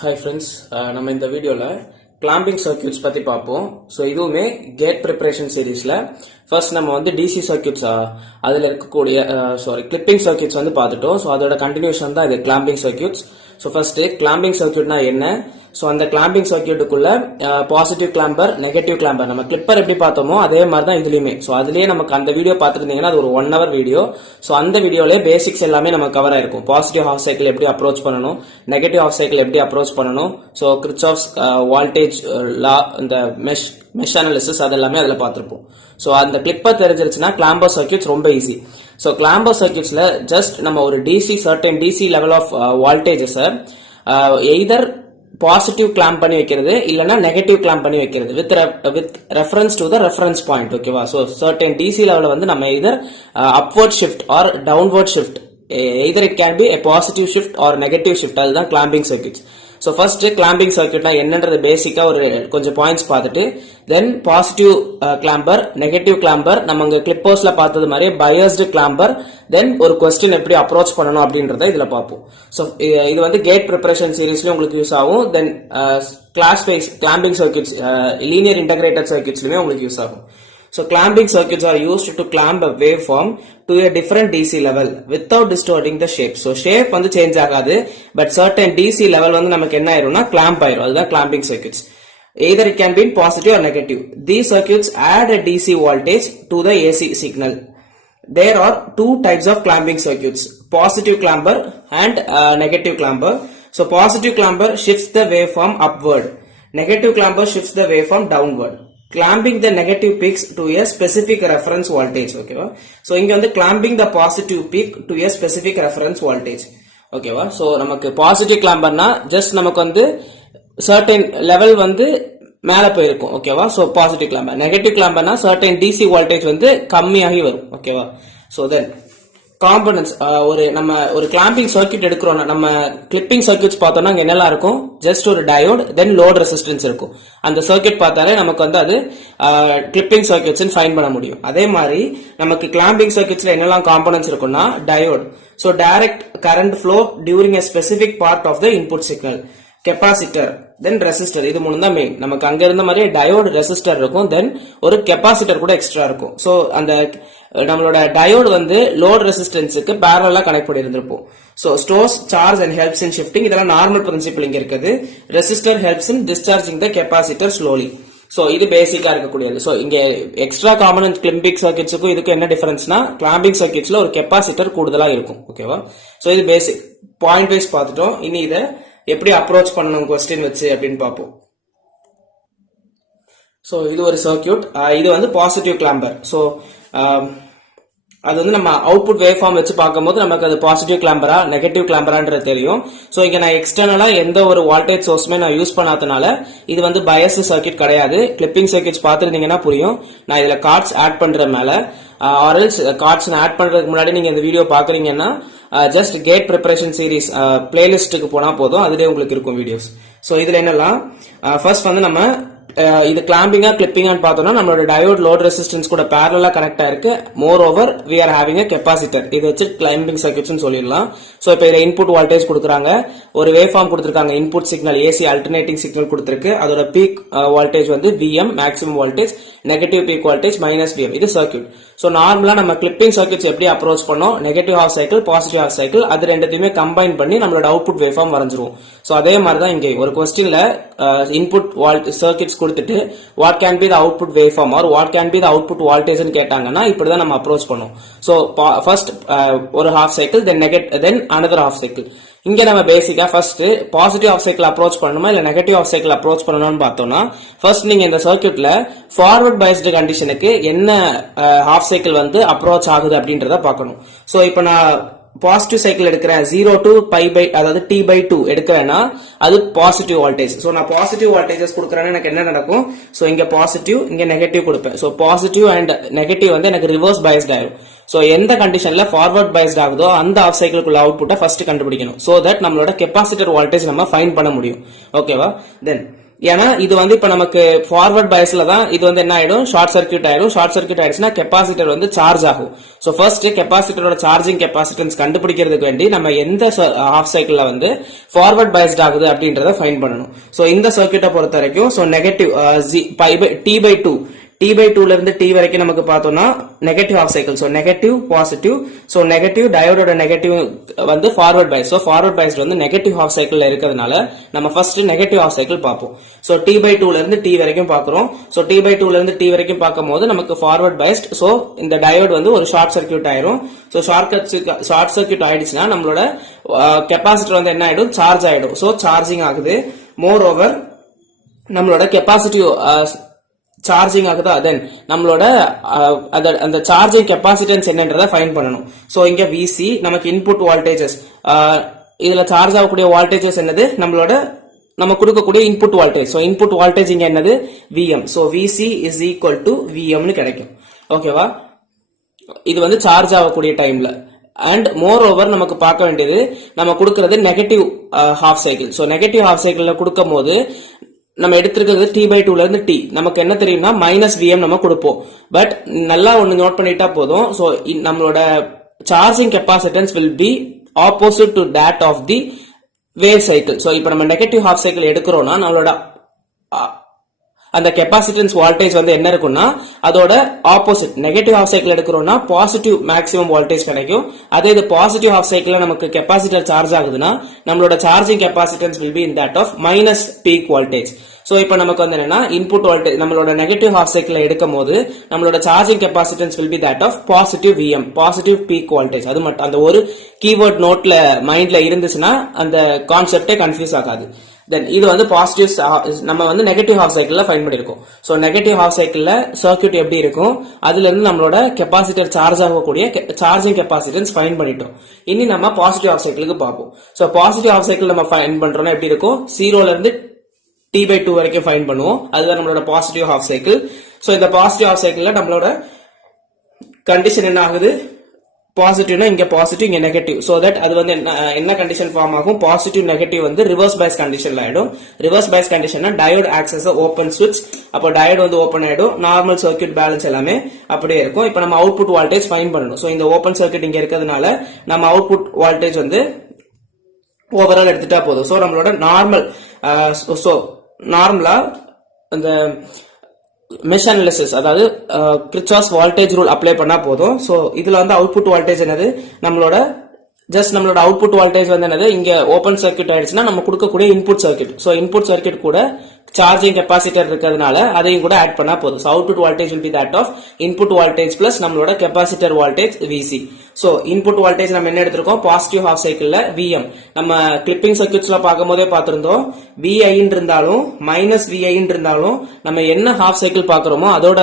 Hi friends, நம்ம இந்த வீடியோல clamping circuits பத்தி பார்ப்போம். ஸோ இதுவுமே கேட் ப்ரிப்பரேஷன் சீரீஸ்ல ஃபர்ஸ்ட் நம்ம வந்து டிசி சர்க்கியூட்ஸ் அதில் இருக்கக்கூடிய கிளிப்பிங் சர்க்கியூட்ஸ் வந்து பார்த்துட்டோம். ஸோ அதோட கண்டினியூஷன் தான் இது clamping circuits. So first clamping சர்க்கியூட்னா என்ன, ஸோ அந்த கிளாம்பிங் சர்க்கியூட்டுக்குள்ள பாசிட்டிவ் கிளாம்பர் நெகட்டிவ் கிளாம்பர் நம்ம கிளிப்பர் எப்படி பார்த்தோமோ அதே மாதிரி தான் இதுலயுமே. ஸோ அதுலயே நமக்கு அந்த வீடியோ பார்த்துருந்தீங்கன்னா அது ஒரு 1 hour வீடியோ. ஸோ அந்த வீடியோல பேசிக்ஸ் எல்லாமே நம்ம கவர் ஆயிருக்கும். பாசிட்டிவ் ஹாஃப் சைக்கிள் எப்படி அப்ரோச் பண்ணணும், நெகட்டிவ் ஹாஃப் சைக்கிள் எப்படி அப்ரோச் பண்ணணும், ஸோ கிர்ச்சாஃப்ஸ் வோல்டேஜ் லா, இந்த மெஷ் அனாலிசிஸ் அதெல்லாமே அதில் பார்த்துருப்போம். ஸோ அந்த கிளிப்பர் தெரிஞ்சிருச்சுன்னா கிளாம்பர் சர்க்கியூட்ஸ் ரொம்ப ஈஸி. ஸோ கிளாம்பர் சர்க்கியூட்ஸ்ல ஜஸ்ட் நம்ம ஒரு DC certain DC level of voltages either positive clamp பண்ணி வைக்கிறது இல்லனா நெகட்டிவ் கிளாம்ப் பண்ணி வைக்கிறது with reference to the reference point. ஓகேவா? சோ சர்டன் டிசி லெவல்ல வந்து நம்ம either upward shift or downward shift, either it can be a positive shift or negative shift. அதுதான் clamping circuits. So first clamping சர்க்கியூட்னா என்னன்றது பேசிக்கா ஒரு கொஞ்சம் பாயிண்ட்ஸ் பார்த்துட்டு then positive clamper negative clamper நம்ம இங்க கிளிப்பர்ஸ்ல பார்த்தது மாதிரி பயாஸ்டு கிளாம்பர், தென் ஒரு கொஸ்டின் எப்படி அப்ரோச் பண்ணணும் அப்படின்றத இதுல பார்ப்போம். ஸோ இது வந்து கேட் ப்ரிப்பரேஷன் சீரீஸ்லயும் உங்களுக்கு யூஸ் ஆகும். Then class wise clamping circuits linear integrated சர்க்கியூட்ஸ்லயுமே உங்களுக்கு யூஸ் ஆகும். So clamping circuits are used to clamp a waveform to a different DC level without distorting the shape. So shape வந்து change ஆகாது, but certain DC level வந்து நமக்கு என்ன ஆயிரும்னா clamp ஆயிரும். அதுதான் clamping circuits. Either it can be positive or negative. These circuits add a DC voltage to the AC signal. There are two types of clamping circuits: positive clamper and negative clamper. So positive clamper shifts the waveform upward. Negative clamper shifts the waveform downward, clamping the negative peaks to a specific reference voltage. Okay, so இங்க வந்து clamping the positive peak to a specific reference voltage. ஓகேவா? So நமக்கு positive கிளாம்பர்னா just நமக்கு வந்து certain level வந்து மேல போயிருக்கும். ஓகேவா? So positive clamper. நெகட்டிவ் கிளாம்பர்னா சர்டன் டிசி வோல்டேஜ் வந்து கம்மியாகி வரும். ஓகேவா? சோ தென் காம்பனன்ட்ஸ், நம்ம ஒரு கிளாம்பிங் சர்க்கியூட் எடுக்கிறோம், நம்ம கிளிப்பிங் சர்க்கியூட்ஸ் பார்த்தோம்னா அங்க என்னெல்லாம் இருக்கும், ஜஸ்ட் ஒரு டயோட் தென் லோட் ரெசிஸ்டன்ஸ் இருக்கும். அந்த சர்க்கியூட் பார்த்தாலே நமக்கு வந்து அது கிளிப்பிங் சர்க்கியூட்ஸ் ஃபைண்ட் பண்ண முடியும். அதே மாதிரி நமக்கு கிளாம்பிங் சர்க்கியூட்ஸ்ல என்னெல்லாம் காம்பனன்ட்ஸ் இருக்கும்னா diode, so direct current flow during a specific part of the input signal, capacitor, then resistor. இது மூணு தான் மெயின். நமக்கு அங்க இருந்த மாதிரி டயோடு ரெசிஸ்டர் இருக்கும், தென் ஒரு கெப்பாசிட்டர் கூட எக்ஸ்ட்ரா இருக்கும். ஸோ அந்த நம்மளோட டயோடு வந்து லோட் ரெசிஸ்டன்ஸுக்கு பேரலா கனெக்ட் பண்ணி இருந்திருப்போம். So stores charge and helps in shifting, இதெல்லாம் நார்மல் பிரின்சிபிள் இங்க இருக்குது. Resistor helps in discharging the capacitor slowly. So இது பேசிக்கா இருக்கக்கூடியது. சோ இங்க எக்ஸ்ட்ரா காம்பனன்ட் கிளிம்பிங் சர்க்கியூட்ஸுக்கும் இதுக்கு என்ன டிஃபரன்ஸ்னா கிளாம்பிங் சர்க்கியூட்ஸ்ல ஒரு கெப்பாசிட்டர் கூடுதலா இருக்கும். ஓகேவா? சோ இது பேசிக் பாயிண்ட் வைஸ் பார்த்துட்டோம். இனி இதை எப்படி அப்ரோச் பண்ணணும் கொஸ்டின் வச்சு அப்படின்னு பார்ப்போம். சோ இது ஒரு சர்க்கியூட், இது வந்து பாசிட்டிவ் கிளாம்பர். சோ அது வந்து நம்ம அவுட்புட் வேவ் ஃபார்ம் வச்சு பார்க்கும்போது நமக்கு அது பாசிட்டிவ் கிளாம்பரா நெகட்டிவ் கிளாம்பரான்றது தெரியும். சோ இங்க நான் எக்ஸ்டர்னலா எந்த ஒரு வோல்டேஜ் சோர்ஸுமே நான் யூஸ் பண்ணாதனால இது வந்து பயாஸ் சர்க்கியூட் கிடையாது. கிளிப்பிங் சர்க்கியூட்ஸ் பார்த்துருந்தீங்கன்னா புரியும். நான் இதுல கார்ட்ஸ் ஆட் பண்றதுனால ஆர்எல்ஸ் கார்ட்ஸ் ஆட் பண்றதுக்கு முன்னாடி நீங்க இந்த வீடியோ பாக்குறீங்கன்னா ஜஸ்ட் கேட் ப்ரிப்பரேஷன் சீரீஸ் பிளேலிஸ்டுக்கு போனா போதும், அதுலயே உங்களுக்கு இருக்கும் வீடியோஸ். சோ இதுல என்னெல்லாம் ஃபர்ஸ்ட் வந்து நம்ம இது கிளாம்பிங்கா கிளிப்பிங்கான்னு பார்த்தோம்னா நம்மளோட டயோட் லோட் ரெசிஸ்டன்ஸ் கூட பேரலா கனெக்ட் ஆயிருக்கு. Moreover we are having a capacitor. இது வச்சு கிளைம்பிங் சர்க்கியூட்ஸ் சொல்லிடலாம். சோ இப்போ இதுல இன்புட் வோல்டேஜ் கொடுக்குறாங்க, ஒரு வேவ் ஃபார்ம் கொடுத்துருக்காங்க, input signal AC alternating signal கொடுத்துருக்கு. அதோட பீக் வோல்டேஜ் வந்து VM maximum voltage, negative peak voltage minus VM. இது சர்க்கியூட். சோ நார்மலா நம்ம கிளிப்பிங் சர்க்கியூட்ஸ் எப்படி அப்ரோச் பண்ணோம், negative half cycle positive half cycle அது ரெண்டுத்தையுமே கம்பைன் பண்ணி நம்மளோட அவுட்புட் வேவ் ஃபார்ம் வரைஞ்சிரும். சோ அதே மாதிரி தான் இங்கே ஒரு கொஸ்டின்ல இன்புட் சர்க்கியூட்ஸ் கொடுத்துட்டு what can be the output waveform or what can be the output voltage ன்னு கேட்டாங்கன்னா இப்படிதான் நம்ம அப்ரோச் பண்ணுவோம். சோ ஃபர்ஸ்ட் ஒரு ஹாஃப் சைக்கிள் தென் another half cycle. இங்க நம்ம பேசிக்கா first positive half cycle approach பண்ணணுமா இல்ல நெகட்டிவ் ஹாஃப் சைக்கிள் அப்ரோச் பண்ணணும்னு பார்த்தோம்னா ஃபர்ஸ்ட் நீங்க இந்த சர்க்கியூட்ல ஃபார்வர்ட் பயாஸ்டு கண்டிஷனுக்கு என்ன ஹாஃப் சைக்கிள் வந்து அப்ரோச் ஆகுது அப்படின்றத பார்க்கணும். சோ இப்போ நான் பாசிட்டிவ் சைக்கிள் எடுக்கிறேன் 0 to π by அதாவது t/2 எடுக்கிறேன்னா அது பாசிட்டிவ் வோல்டேஜ். சோ நான் பாசிட்டிவ் வோல்டேஜஸ் கொடுக்கறேன்னா எனக்கு என்ன நடக்கும், சோ இங்க பாசிட்டிவ் இங்க நெகட்டிவ் கொடுப்பேன். சோ பாசிட்டிவ் அண்ட் நெகட்டிவ் வந்து எனக்கு ரிவர்ஸ் பயாஸ்ட் ஆயிரும். சோ எந்த கண்டிஷன்ல ஃபார்வர்ட் பயாஸ்ட் ஆகுதோ அந்த ஆஃப் சைக்கிளுக்குள்ள அவுட்புட்டை ஃபர்ஸ்ட் கண்டுபிடிக்கணும். சோ தட் நம்மளோட கெப்பாசிட்டர் வோல்டேஜ் நம்ம ஃபைண்ட் பண்ண முடியும். ஓகேவா? தென் ஏன்னா இது வந்து இப்ப நமக்கு ஃபார்வர்ட் பயஸ்ல தான் இது வந்து என்ன ஆயிடும், ஷார்ட் சர்க்யூட் ஆயிடும். ஷார்ட் சர்க்யூட் ஆயிடுச்சுன்னா கெப்பாசிட்டர் வந்து சார்ஜ் ஆகும். சோ ஃபர்ஸ்ட் கெப்பாசிட்டரோட சார்ஜிங் கெப்பாசிட்டன்ஸ் கண்டுபிடிக்கிறதுக்கு வேண்டி நம்ம எந்த ஹாஃப் சைக்கிள்ல வந்து ஃபார்வர்ட் பயஸ்ட் ஆகுது அப்படின்றத ஃபைண்ட் பண்ணணும். சோ இந்த சர்க்யூட்டை பொறுத்த வரைக்கும் சோ நெகட்டிவ் T/2 T/2ல இருந்து T வரைக்கும் நமக்கு பார்த்தோம்னா negative half cycle. So negative positive. So negative டயோடோட நெகட்டிவ் வந்து forward bias. So forward bias வந்து நெகட்டிவ் ஹாஃப் சைக்கிள்ல இருக்கிறதுனால நம்ம ஃபர்ஸ்ட் நெகட்டிவ் ஹாஃப் சைக்கிள் பார்ப்போம். சோ T/2ல இருந்து T வரைக்கும் பார்க்கிறோம். சோ T/2ல இருந்து T வரைக்கும் பார்க்கும்போது நமக்கு ஃபார்வர்ட் பைஸ்ட். சோ இந்த டயோட் வந்து ஒரு ஷார்ட் சர்க்யூட் ஆயிரும். சோ ஷார்ட் சர்க்யூட் ஆயிடுச்சுன்னா நம்மளோட கெப்பாசிட்டர் வந்து என்ன ஆயிடும், சார்ஜ் ஆயிடும். சோ சார்ஜிங் ஆகுது. மோர் ஓவர் நம்மளோட கெப்பாசிட்டிவ் சார்ஜிங் ஆகுதா, தென் நம்மளோட அந்த சார்ஜிங் கெப்பாசிட்டன்ஸ் என்னன்றதை ஃபைண்ட் பண்ணணும். சோ இங்க Vc நமக்கு இன்புட் வோல்டேஜஸ், இதுல சார்ஜ் ஆகக்கூடிய வோல்டேஜஸ் என்னது, நம்மளோட நம்ம கொடுக்கக்கூடிய input voltage. So input voltage இங்க என்னது, Vm. So Vc is equal to Vm னு கிடைக்கும். ஓகேவா, இது வந்து சார்ஜ் ஆகக்கூடிய டைம்ல. அண்ட் மோர் ஓவர் நமக்கு பார்க்க வேண்டியது நம்ம கொடுக்கறது negative half cycle. So negative half சைக்கிள்ல கொடுக்கும் போது நம்ம எடுத்திருக்கிறது T/2ல இருந்து T. நமக்கு என்ன தெரியும்னா -Vm நம்ம கொடுப்போம். பட் நல்லா ஒன்னு நோட் பண்ணிட்டா போதும். சோ நம்மளோட charging capacitance will be opposite to that of the wave cycle. So இப்போ நம்ம நெகட்டிவ் ஹாஃப் சைக்கிள் எடுக்கிறோம்னா நம்மளோட அந்த கெப்பாசிட்டன்ஸ் வோல்டேஜ் வந்து என்ன இருக்கும்னா அதோட ஆப்போசிட். நெகட்டிவ் ஹாஃப் சைக்கிள் எடுக்கிறோம்னா பாசிட்டிவ் மேக்ஸிமம் வோல்டேஜ் கிடைக்கும். அதே இது பாசிட்டிவ் ஹாஃப் சைக்கிள்ல நமக்கு கெப்பாசிட்டர் சார்ஜ் ஆகுதுன்னா நம்மளோட charging capacitance will be in that of minus peak voltage. So இப்போ நமக்கு வந்து என்னன்னா இன்புட் வோல்டேஜ் நம்மளோட நெகட்டிவ் ஹாஃப் சைக்கிள் எடுக்கும் போது நம்மளோட charging capacitance will be that of positive Vm, positive peak voltage. அது மட்டும் அந்த ஒரு கீவேர்ட் நோட்ல மைண்ட்ல இருந்துச்சுன்னா அந்த கான்செப்டே கன்ஃபியூஸ் ஆகாது. தென் இது வந்து பாசிட்டிவ், நம்ம வந்து நெகட்டிவ் ஹாஃப் சைக்கிள்ல ஃபைண்ட் பண்ணிருக்கோம். சோ நெகட்டிவ் ஹாஃப் சைக்கிள்ல சர்க்யூட் எப்படி இருக்கும், அதுல இருந்து நம்மளோட கெப்பாசிட்டர் சார்ஜ் ஆகக்கூடிய சார்ஜிங் கெப்பாசிட்டன்ஸ் ஃபைண்ட் பண்ணிட்டோம். இனி நம்ம பாசிட்டிவ் ஹாஃப் சைக்கிளுக்கு பார்ப்போம். சோ பாசிட்டிவ் ஹாஃப் சைக்கிள் நம்ம ஃபைண்ட் பண்றோம்னா எப்படி இருக்கும், 0ல இருந்து T/2 வரைக்கும் ஃபைண்ட் பண்ணுவோம். அதுதான் நம்மளோட பாசிட்டிவ் ஹாஃப் சைக்கிள். சோ இந்த பாசிட்டிவ் ஹாஃப் சைக்கிள்ல நம்மளோட கண்டிஷன் என்ன ஆகுது, பாசிட்டிவ்னா இங்க பாசிட்டிவ் இங்க நெகட்டிவ். சோ தட் அது வந்து என்ன கண்டிஷன் ஃபார்ம் ஆகும், பாசிட்டிவ் நெகட்டிவ் வந்து ரிவர்ஸ் பைஸ் கண்டிஷன்ல ஆயிடும். ரிவர்ஸ் பைஸ் கண்டிஷன்னா டயோட் ஆக்ட்ஸ் as ஓபன் சுவிட்ச். அப்போ டயோட் வந்து ஓபன் ஆயிடும். நார்மல் சர்க்யூட் பேலன்ஸ் எல்லாமே அப்படியே இருக்கும். இப்போ நம்ம அவுட்புட் வோல்டேஜ் ஃபைண்ட் பண்ணணும். சோ இந்த ஓபன் சர்க்யூட் இங்க இருக்கிறதுனால நம்ம அவுட்புட் வோல்டேஜ் வந்து ஓவரால் எடுத்துட்டா போதும். சோ நம்மளோட நார்மலா அந்த மெஷ் அனாலிசிஸ், அதாவது கிர்ச்சாஃப்ஸ் வோல்டேஜ் ரூல் அப்ளை பண்ணா போதும். சோ இதுல வந்து அவுட்புட் வோல்டேஜ் என்னது, நம்மளோட அவுட்புட் வோல்டேஜ் வந்து என்னது, இங்க ஓபன் சர்க்யூட் ஆயிடுச்சுன்னா நம்ம கொடுக்கக்கூடிய input circuit. So input circuit கூட சார்ஜிங் கெப்பாசிட்டர் இருக்கிறதுனால அதையும் கூட ஆட் பண்ணா போதும். Output voltage will be that of input voltage plus நம்மளோட capacitor voltage Vc. So input voltage நம்ம என்ன எடுத்திருக்கோம், பாசிட்டிவ் ஹாஃப் சைக்கிள்ல Vm. நம்ம கிளிப்பிங் சர்க்யூட்ஸ்ல பார்க்கும்போதே பார்த்திருந்தோம், Vi இருந்தாலும் மைனஸ் Vi இருந்தாலும் நம்ம என்ன ஹாஃப் சைக்கிள் பாக்குறோமோ அதோட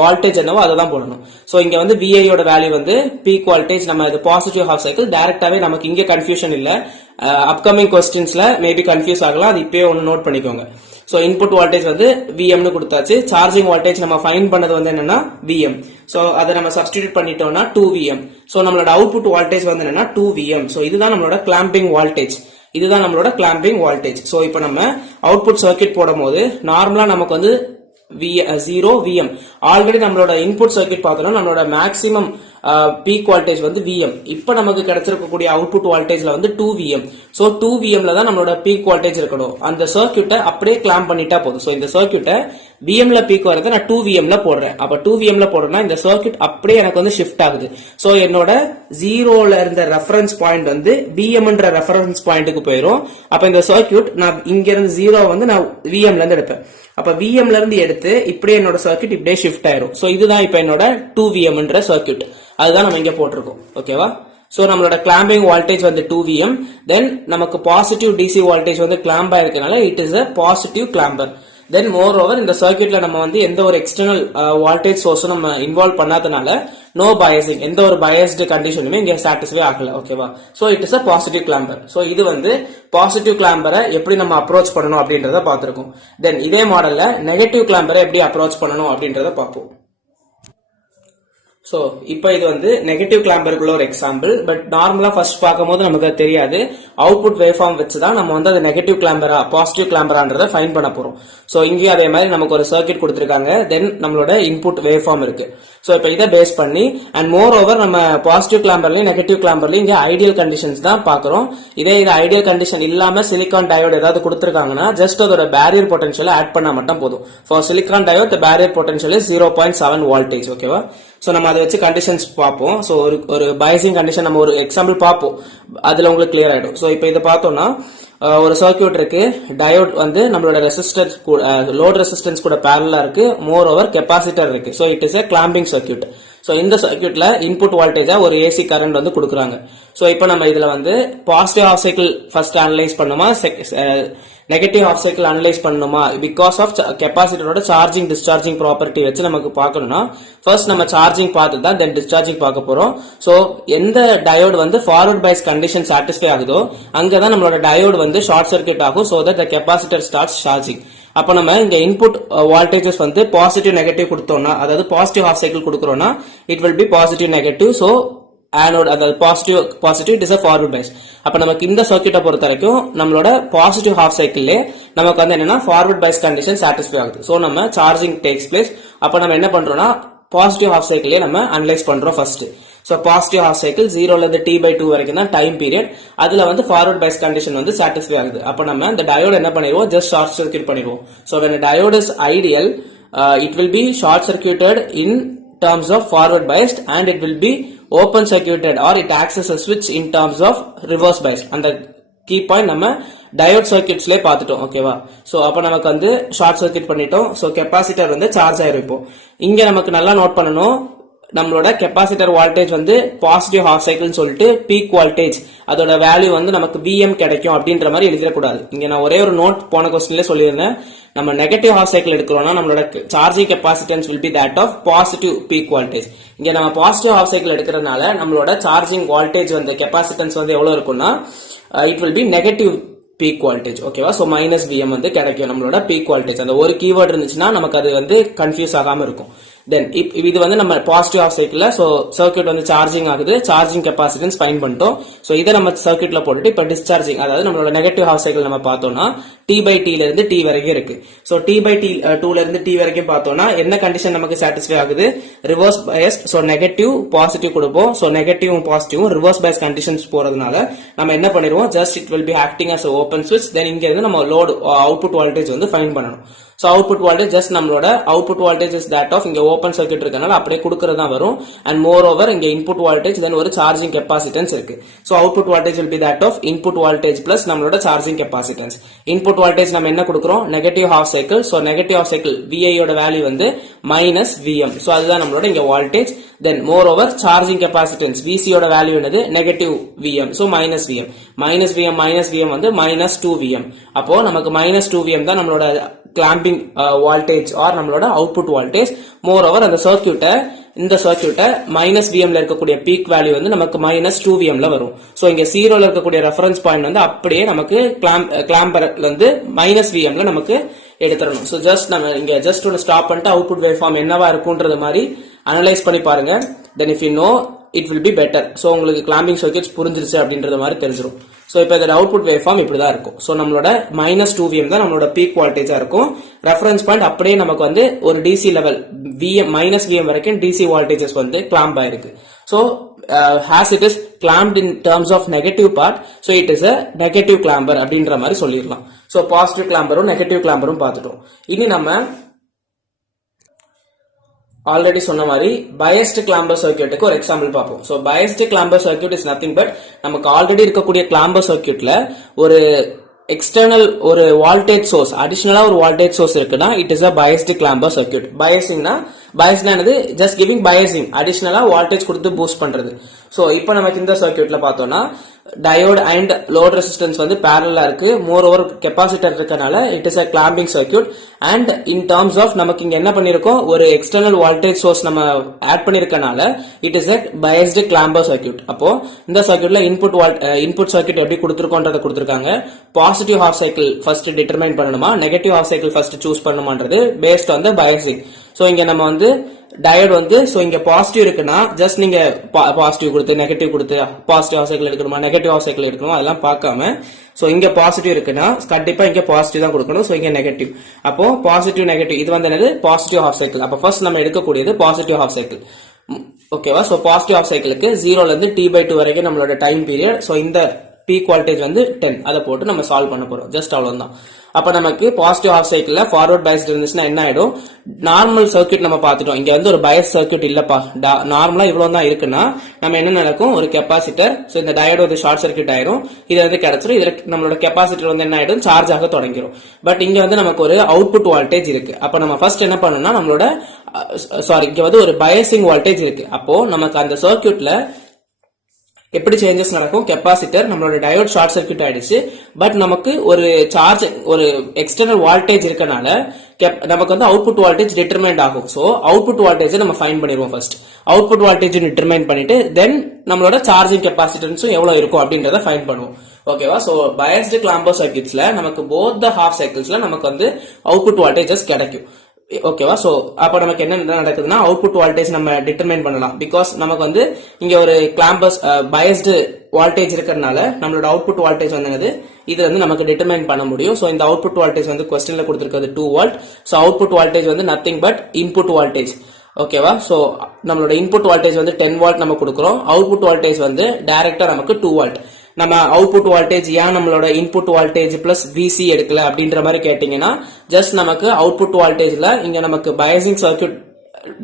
வோல்டேஜ் என்னவோ அதை தான் போடணும். சோ இங்க வந்து Vi யோட வேல்யூ வந்து பீக் வோல்டேஜ். நம்ம இது பாசிட்டிவ் ஹாஃப் சைக்கிள் டைரக்டாவே நமக்கு இங்க கன்ஃபியூஷன் இல்ல. அப்கமிங் கொஸ்டின்ஸ்ல மேபி கன்ஃபியூஸ் ஆகலாம், அது இப்பவே ஒன்னு நோட் பண்ணிக்கோங்க. சோ இன்புட் வோல்டேஜ் வந்து Vm னு கொடுத்தாச்சு. சார்ஜிங் வோல்டேஜ் நம்ம ஃபைண்ட் பண்ணது வந்து என்னன்னா Vm. சோ அதை நம்ம சப்ஸ்டிடியூட் பண்ணிட்டோம்னா 2Vm. சோ நம்மளோட அவுட்புட் வோல்டேஜ் வந்து என்னன்னா 2Vm. சோ இதுதான் நம்மளோட கிளாம்பிங் வோல்டேஜ். சோ இப்போ நம்ம அவுட்புட் சர்க்யூட் போடும்போது நார்மலா நமக்கு வந்து 0 Vm. ஆல்ரெடி நம்மளோட இன்புட் சர்க்யூட் பார்த்தோம்னா நம்மளோட மேக்ஸிமம் பீக் வோல்டேஜ் வந்து Vm. இப்போ நமக்கு கிடைச்சிருக்கக்கூடிய அவுட்புட் வோல்டேஜ்ல வந்து 2Vm. சோ 2Vmல தான் நம்மளோட பீக் வோல்டேஜ் இருக்கணும். அந்த சர்க்யூட்டை அப்படியே கிளாம்ப் பண்ணிட்டா போதும். சோ இந்த சர்க்யூட்டை Vmல பீக் வரது நான் 2Vmல போடுறேன். அப்ப 2Vmல போடுறேன்னா இந்த சர்க்யூட் அப்படியே எனக்கு வந்து ஷிஃப்ட் ஆகுது. சோ என்னோட 0ல இருந்த ரெஃபரன்ஸ் பாயிண்ட் வந்து Vmன்ற ரெஃபரன்ஸ் பாயிண்ட்டுக்கு போயிடும். அப்ப இந்த சர்க்யூட் நான் இங்க இருந்து 0 வந்து நான் Vmல இருந்து எடுப்பேன். அப்ப Vmல இருந்து எடுத்து இப்படியே என்னோட சர்க்யூட் இப்படியே ஷிஃப்ட் ஆயிரும். சோ இதுதான் இப்ப என்னோட 2Vmன்ற சர்க்யூட். அதுதான் நம்ம இங்க போட்டிருக்கோம். ஓகேவா, சோ நம்மளோட கிளாம்பிங் வோல்டேஜ் வந்து 2Vm. தென் நமக்கு பாசிட்டிவ் DC வோல்டேஜ் வந்து கிளாம்ப் ஆயிருக்கனால it is a positive clamper. Then moreover இந்த சர்க்யூட்ல நம்ம வந்து எந்த ஒரு எக்ஸ்டர்னல் வோல்டேஜ் சோர்ஸும் நம்ம இன்வால்வ் பண்ணாதனால நோ பயாசிங், எந்த ஒரு பயாஸ்டு கண்டிஷனுமே இங்க சாட்டிஸ்ஃபை ஆகல. ஓகேவா, so it is a positive clamber. So இது வந்து பாசிட்டிவ் கிளாம்பரை எப்படி நம்ம அப்ரோச் பண்ணணும் அப்படின்றத பார்த்திருக்கோம். தென் இதே மாடல்ல நெகட்டிவ் கிளாம்பரை எப்படி அப்ரோச் பண்ணணும் அப்படின்றத பார்ப்போம். ஸோ இப்போ இது வந்து நெகட்டிவ் கிளாம்பருக்குள்ள ஒரு எக்ஸாம்பிள். பட் நார்மலா ஃபர்ஸ்ட் பார்க்கும்போது நமக்கு அது தெரியாது. அவுட்புட் வேவ் ஃபார்ம் வச்சு தான் நம்ம வந்து அது நெகட்டிவ் கிளாம்பரா பாசிட்டிவ் கிளாம்பரான்றதை ஃபைன் பண்ண போறோம். ஸோ இங்கேயும் அதே மாதிரி நமக்கு ஒரு சர்க்யூட் கொடுத்துருக்காங்க. தென் நம்மளோட இன்புட் வேவ் ஃபார்ம் இருக்கு. ஸோ இப்போ இதை பேஸ் பண்ணி அண்ட் மோர் ஓவர் நம்ம பாசிட்டிவ் கிளாம்பர்லயும் நெகட்டிவ் கிளாம்பர்லயும் இங்கே ஐடியல் கண்டிஷன்ஸ் தான் பார்க்குறோம். இதே இது ஐடியல் கண்டிஷன் இல்லாம சிலிகான் டயோடு ஏதாவது கொடுத்துருக்காங்கன்னா ஜஸ்ட் அதோட பேரியர் பொட்டன்ஷியலை ஆட் பண்ணா மட்டும் போதும். For silicon diode the barrier potential is 0.7 voltage. ஓகேவா? ஸோ நம்ம அதை வச்சு கண்டிஷன்ஸ் பார்ப்போம். ஸோ ஒரு பயாசிங் கண்டிஷன் நம்ம ஒரு எக்ஸாம்பிள் பார்ப்போம். அதுல உங்களுக்கு கிளியர் ஆயிடும். ஸோ இப்போ இதை பார்த்தோம்னா ஒரு சர்க்யூட் இருக்கு. டயோட் வந்து நம்மளோட ரெசிஸ்டன்ஸ் லோட் ரெசிஸ்டன்ஸ் கூட பேரலா இருக்கு. மோர் ஓவர் கெப்பாசிட்டர் இருக்கு. So it is a clamping circuit. So இந்த சர்க்யூட்ல இன்புட் வோல்டேஜா ஒரு ஏசி கரண்ட் வந்து கொடுக்குறாங்க. ஸோ இப்போ நம்ம இதுல வந்து positive half cycle first analyse பண்ணுமா, நெகட்டிவ் ஹாஃப் சைக்கிள் அனலைஸ் பண்ணணுமா, பிகாஸ் ஆஃப் கெப்பாசிட்டரோட சார்ஜிங் டிஸ்சார்ஜிங் ப்ராப்பர்ட்டி வச்சு நமக்கு பார்க்கணும்னா ஃபர்ஸ்ட் நம்ம சார்ஜிங் பார்த்து தான் தென் டிஸ்சார்ஜிங் பார்க்க போறோம். ஸோ எந்த டயோடு வந்து ஃபார்வர்ட் பைஸ் கண்டிஷன் சாட்டிஸ்ஃபை ஆகுதோ அங்கதான் நம்மளோட டயோடு வந்து ஷார்ட் சர்க்யூட் ஆகும். So that the capacitor starts charging. அப்ப நம்ம இங்க இன்புட் வோல்டேஜஸ் வந்து பாசிட்டிவ் நெகட்டிவ் கொடுத்தோம்னா, அதாவது பாசிட்டிவ் ஹாஃப் சைக்கிள் கொடுக்கறோம்னா it will be positive negative. So anode அதாவது positive it is a forward bias. அப்ப நமக்கு இந்த சர்க்யூட்டை பொறுத்த வரைக்கும் நம்மளோட பாசிட்டிவ் ஹாஃப் சைக்கிள்லே நமக்கு வந்து என்னன்னா ஃபார்வர்ட் பைஸ் கண்டிஷன் சாட்டிஸ்ஃபை ஆகுது. ஸோ நம்ம சார்ஜிங் டேக்ஸ் பிளேஸ். அப்ப நம்ம என்ன பண்றோம்னா பாசிட்டிவ் ஹாஃப் சைக்கிளே நம்ம அனலைஸ் பண்றோம் first. So positive half cycle 0ல இருந்து t/2 வரைக்கும் தான் டைம் பீரியட். அதுல வந்து ஃபார்வர்ட் பைஸ் கண்டிஷன் வந்து சாட்டிஸ்ஃபை ஆகுது. அப்ப நம்ம இந்த டயோடு என்ன பண்ணிடுவோம், ஜஸ்ட் ஷார்ட் சர்க்யூட் பண்ணிடுவோம். So when a diode is ideal, it will be short circuited in terms of forward biased and it will be open circuited or it acts as a switch in terms of reverse biased. அந்த key point நம்ம diode சர்க்யூட்ஸ்ல பார்த்துட்டோம். ஓகேவா? So அப்ப நமக்கு வந்து short circuit பண்ணிட்டோம். So capacitor வந்து charge ஆயிருப்போம். இங்க நமக்கு நல்லா நோட் பண்ணணும், நம்மளோட கெப்பாசிட்டர் வோல்டேஜ் வந்து பாசிட்டிவ் ஹாஃப் சைக்கிள் சொல்லிட்டு பீக் வோல்டேஜ் அதோட வேல்யூ வந்து நமக்கு Vm கிடைக்கும் அப்படின்ற மாதிரி எழுதிடக்கூடாது. இங்க நான் ஒரே ஒரு நோட் போன கொஸ்டின்ல சொல்லியிருந்தேன். நம்ம நெகட்டிவ் ஹாஃப் சைக்கிள் எடுக்கிறோம்னா நம்மளோட charging capacitance will be that of positive peak voltage. இங்க நம்ம பாசிட்டிவ் ஹாஃப் சைக்கிள் எடுக்கிறதுனால நம்மளோட சார்ஜிங் வோல்டேஜ் வந்து கெப்பாசிட்டன்ஸ் வந்து எவ்வளவு இருக்கும்னா it will B negative peak voltage. ஓகேவா? சோ -Vm வந்து கிடைக்கும் நம்மளோட பீக் வோல்டேஜ். அந்த ஒரு கீவேர்ட் இருந்துச்சுன்னா நமக்கு அது வந்து கன்ஃபியூஸ் ஆகாம இருக்கும். தென் இது வந்து நம்ம பாசிட்டிவ் ஹாஃப் சைக்கிள்ல சோ சர்க்யூட் வந்து சார்ஜிங் ஆகுது, சார்ஜிங் கெப்பாசிட்டன்ஸ் ஃபைன் பண்ணிட்டோம். சோ இதை நம்ம சர்க்யூட்ல போட்டுட்டு இப்ப டிஸ்சார்ஜிங், அதாவது நம்மளோட நெகட்டிவ் ஹாஃப் சைக்கிள் நம்ம பார்த்தோம்னா t/t ல இருந்து t வரைக்கும் இருக்கு. சோ t/2 ல இருந்து t வரைக்கும் பார்த்தோம்னா என்ன கண்டிஷன் நமக்கு சாட்டிஸ்ஃபை ஆகுது, reverse biased. So negative positive கொடுப்போம். சோ நெகட்டிவும் பாசிட்டிவும் ரிவர்ஸ் பயஸ் கண்டிஷன்ஸ் போறதுனால நம்ம என்ன பண்ணிடுவோம், just it will be acting as open ஸ்விட்ச். தென் இங்க இருந்து நம்ம லோட் அவுட்புட் வோல்டேஜ் வந்து ஃபைன் பண்ணணும். சோ அவுட்புட் வோல்டேஜ் ஜஸ்ட் நம்மளோட output voltage is that of இங்க ஓபன் சர்க்யூட் இருக்கனால அப்படியே கொடுக்கறது தான் வரும். அண்ட் மோர் ஓவர் இங்க இன்புட் வோல்டேஜ் தென் ஒரு சார்ஜிங் கெப்பாசிட்டன்ஸ் இருக்கு. So output voltage will be that of input voltage plus நம்மளோட சார்ஜிங் கெப்பாசிட்டன்ஸ். இன்புட் வோல்டேஜ் நம்ம என்ன கொடுக்கிறோம், negative half cycle. So negative half cycle Vi யோட வேல்யூ வந்து -Vm. So அதுதான் நம்மளோட இங்க voltage. Then moreover charging capacitance Vc யோட வேல்யூ என்னது, negative Vm. So -Vm -Vm வந்து -2Vm. அப்போ நமக்கு -2Vm தான் நம்மளோட கிளாம்பிங் வோல்டேஜ் ஆர் நம்மளோட அவுட்புட் வோல்டேஜ். மோர் ஓவர் அந்த சர்க்யூட்டை -Vm ல இருக்கக்கூடிய பீக் வேல்யூ வந்து நமக்கு -2Vm ல வரும். சோ இங்க 0ல இருக்கக்கூடிய ரெஃபரன்ஸ் பாயிண்ட் வந்து அப்படியே நமக்கு கிளாம்பர்ல இருந்து -Vm ல நமக்கு எடுத்துறணும். சோ ஜஸ்ட் நம்ம இங்க ஜஸ்ட் ஒன்னு ஸ்டாப் பண்ணிட்டு அவுட்புட் வேவ் ஃபார்ம் என்னவா இருக்கும்ன்றது மாதிரி அனலைஸ் பண்ணி பாருங்க. தென் if you know it will be better. So உங்களுக்கு கிளாம்பிங் சர்க்யூட்ஸ் புரிஞ்சிருச்சு அப்படின்றது மாதிரி தெரிஞ்சிடும். சோ இப்போ இதோட அவுட்புட் வேவ் ஃபார்ம் இப்படிதான் இருக்கும். சோ நம்மளோட -2Vm தான் நம்மளோட பீக் வோல்டேஜா இருக்கும். ரெஃபரன்ஸ் பாயிண்ட் அப்படியே நமக்கு வந்து ஒரு டிசி லெவல் -Vm வரைக்கும் டிசி வோல்டேஜஸ் வந்து கிளாம்ப் ஆயிருக்கு. So as it is clamped in terms of negative part, so it is a negative clamper அப்படின்ற மாதிரி சொல்லிடலாம். சோ பாசிட்டிவ் கிளாம்பரும் நெகட்டிவ் கிளாம்பரும் பார்த்துட்டோம். இனி நம்ம ஆல்ரெடி சொன்ன மாதிரி பயஸ்ட் கிளாம்பர் சர்க்யூட்டுக்கு ஒரு எக்ஸாம்பிள் பார்ப்போம். So biased clamper circuit is nothing but நமக்கு ஆல்ரெடி இருக்கக்கூடிய கிளாம்பர் சர்க்யூட்ல ஒரு எக்ஸ்டர்னல் ஒரு வோல்டேஜ் சோர்ஸ், அடிஷனலா ஒரு வோல்டேஜ் சோர்ஸ் இருக்குன்னா it is a biased clamper circuit. பயஸ்னா என்னது, ஜஸ்ட் கிவிங் பயசிங், அடிஷனலா வோல்டேஜ் கொடுத்து பூஸ்ட் பண்றது. சோ இப்போ நமக்கு இந்த சர்க்யூட்ல பார்த்தோம்னா டயோட் அண்ட் லோட் ரெசிஸ்டன்ஸ் வந்து பேரலா இருக்கு. மோர் ஓவர் கெப்பாசிட்டர் இருக்கனால it is a clamping circuit. And in terms of நமக்கு இங்க என்ன பண்ணிருக்கோம், ஒரு எக்ஸ்டர்னல் வோல்டேஜ் சோர்ஸ் நம்ம ஆட் பண்ணிருக்கனால it is a biased clamper circuit. அப்போ இந்த சர்க்யூட்ல இன்புட் சர்க்யூட் எப்படி கொடுத்திருக்கோன்றத கொடுத்திருக்காங்க. Positive half cycle first determine பண்ணணுமா, negative half cycle first choose பண்ணுமான்றது based on the biasing. So இங்க நம்ம வந்து டயோட் வந்து சோ இங்க பாசிட்டிவ் இருக்குன்னா ஜஸ்ட் நீங்க பாசிட்டிவ் கொடுத்து நெகட்டிவ் கொடுத்து பாசிட்டிவ் ஆஃப் சைக்கிள் எடுக்கணுமா நெகட்டிவ் ஆஃப் சைக்கிள் எடுக்கணுமா அதெல்லாம் பார்க்காம சோ இங்க பாசிட்டிவ் இருக்குன்னா கண்டிப்பா இங்க பாசிட்டிவ் தான் கொடுக்கணும். சோ இங்க நெகட்டிவ். அப்போ பாசிட்டிவ் நெகட்டிவ் இது வந்து என்னது பாசிட்டிவ் ஹாஃப் சைக்கிள். அப்ப ஃபர்ஸ்ட் நம்ம எடுக்கக்கூடியது பாசிட்டிவ் ஹாஃப் சைக்கிள். ஓகேவா? சோ பாசிட்டிவ் ஹாஃப் சைக்கிளுக்கு 0ல இருந்து t/2 வரைக்கும் நம்மளோட டைம் பீரியட். சோ இந்த பீக் வோல்டேஜ் வந்து 10 அதை போட்டு நம்ம சால்வ் பண்ண போறோம். ஜஸ்ட் அவ்வளவுதான். அப்ப நமக்கு பாசிட்டிவ் ஹாஃப் சைக்கிள்ல ஃபார்வர்ட் பயாஸ்ட் இருந்துச்சுன்னா என்ன ஆயிடும்? நார்மல் சர்க்யூட் நம்ம பார்த்துட்டோம். இங்க வந்து ஒரு பயாஸ் சர்க்யூட் இல்லப்பா, நார்மலா இவ்வளவு தான் இருக்குன்னா நம்ம என்ன நடக்கும்? ஒரு கெப்பாசிட்டர், சோ இந்த டயோட் வந்து ஷார்ட் சர்க்யூட் ஆயிரும். இது வந்து கிடைச்சிரும். இதுல நம்மளோட கெப்பாசிட்டர் வந்து என்ன ஆயிடும்? சார்ஜ் ஆக தொடங்கிடும். பட் இங்க வந்து நமக்கு ஒரு அவுட்புட் வோல்டேஜ் இருக்கு. அப்ப நம்ம ஃபர்ஸ்ட் என்ன பண்ணணும்னா நம்மளோட இங்க வந்து ஒரு பயாசிங் வோல்டேஜ் இருக்கு. அப்போ நமக்கு அந்த சர்க்யூட்ல எப்படி சேஞ்சஸ் நடக்கும்? கெப்பாசிட்டர் நம்மளோட டயோட் ஷார்ட் சர்க்யூட் ஆயிடுச்சு. பட் நமக்கு ஒரு சார்ஜ் ஒரு எக்ஸ்டர்னல் வோல்டேஜ் இருக்கனால நமக்கு வந்து அவுட்புட் வோல்டேஜ் டிட்டர்மைண்ட் ஆகும். சோ அவுட்புட் வோல்டேஜ் நம்ம ஃபைண்ட் பண்ணிடுவோம். ஃபர்ஸ்ட் அவுட்புட் வோல்டேஜ் டிட்டர்மைன் பண்ணிட்டு தென் நம்மளோட சார்ஜிங் கெப்பாசிட்டன்ஸும் எவ்வளவு இருக்கும் அப்படின்றத ஃபைண்ட் பண்ணுவோம். ஓகேவா? சோ பயாஸ்டு கிளாம்போ சர்க்யூட்ஸ்ல நமக்கு போத் த ஹாஃப் சைக்கிள்ஸ்ல நமக்கு வந்து அவுட்புட் வோல்டேஜஸ் கிடைக்கும். ஓகேவா? சோ அப்ப நமக்கு என்ன நடக்குதுன்னா அவுட்புட் வோல்டேஜ் நம்ம டிட்டர்மைன் பண்ணலாம். பிகாஸ் நமக்கு வந்து இங்க ஒரு கிளாம்பஸ் பயாஸ்டு வோல்டேஜ் இருக்கிறதுனால நம்மளோட அவுட்புட் வோல்டேஜ் வந்து இது வந்து நமக்கு டிட்டர்மைன் பண்ண முடியும். சோ இந்த அவுட்புட் வோல்டேஜ் வந்து क्वेश्चनல கொடுத்திருக்கிறது 2 வோல்ட். சோ அவுட்புட் வோல்டேஜ் வந்து நத்திங் பட் இன்புட் வோல்டேஜ். ஓகேவா? சோ நம்மளோட இன்புட் வோல்டேஜ் வந்து 10 வோல்ட் நம்ம கொடுக்கிறோம். அவுட்புட் வோல்டேஜ் வந்து டைரக்டா நமக்கு 2 வோல்ட். நம்ம அவுட்புட் வோல்டேஜ் ஏன் நம்மளோட இன்புட் வோல்டேஜ் பிளஸ் விசி எடுக்கல அப்படின்ற மாதிரி கேட்டீங்கன்னா ஜஸ்ட் நமக்கு அவுட்புட் வோல்டேஜ்ல இங்க நமக்கு பயாசிங் சர்க்யூட்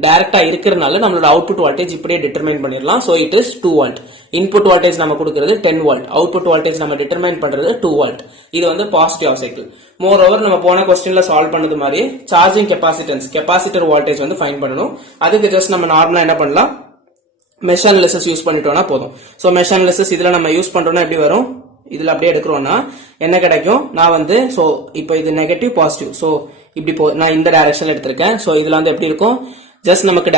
டைரக்டா இருக்கிறதுனால நம்மளோட அவுட்புட் வோல்டேஜ் இப்படியே டிட்டர்மைன் பண்ணிடலாம். So it is 2 volt. Input voltage நம்ம கொடுக்கிறது 10 வோல்ட். அவுட்புட் வோல்டேஜ் நம்ம டிட்டர்மைன் பண்றது 2 வோல்ட். இது வந்து positive of cycle. Moreover நம்ம போன क्वेश्चनல சால்வ் பண்ணது மாதிரி சார்ஜிங் கெப்பாசிட்டன்ஸ் கெப்பாசிட்டர் வோல்டேஜ் வந்து ஃபைண்ட் பண்ணணும். அதுக்கு ஜஸ்ட் நம்ம நார்மலா என்ன பண்ணலாம்? மெஷ் அனாலிசிஸ் யூஸ் பண்ணிட்டோம்னா போதும். சோ மெஷ் அனாலிசிஸ் இதுல நம்ம யூஸ் பண்றோம்னா எப்படி வரும்? இதுல அப்படியே எடுக்கிறோம்னா என்ன கிடைக்கும்? நான் வந்து சோ இப்போ இது நெகட்டிவ் பாசிட்டிவ். சோ இப்படி நான் இந்த டைரக்ஷன்ல எடுத்திருக்கேன். சோ இதுல வந்து எப்படி இருக்கும்? ஜஸ்ட் நமக்கு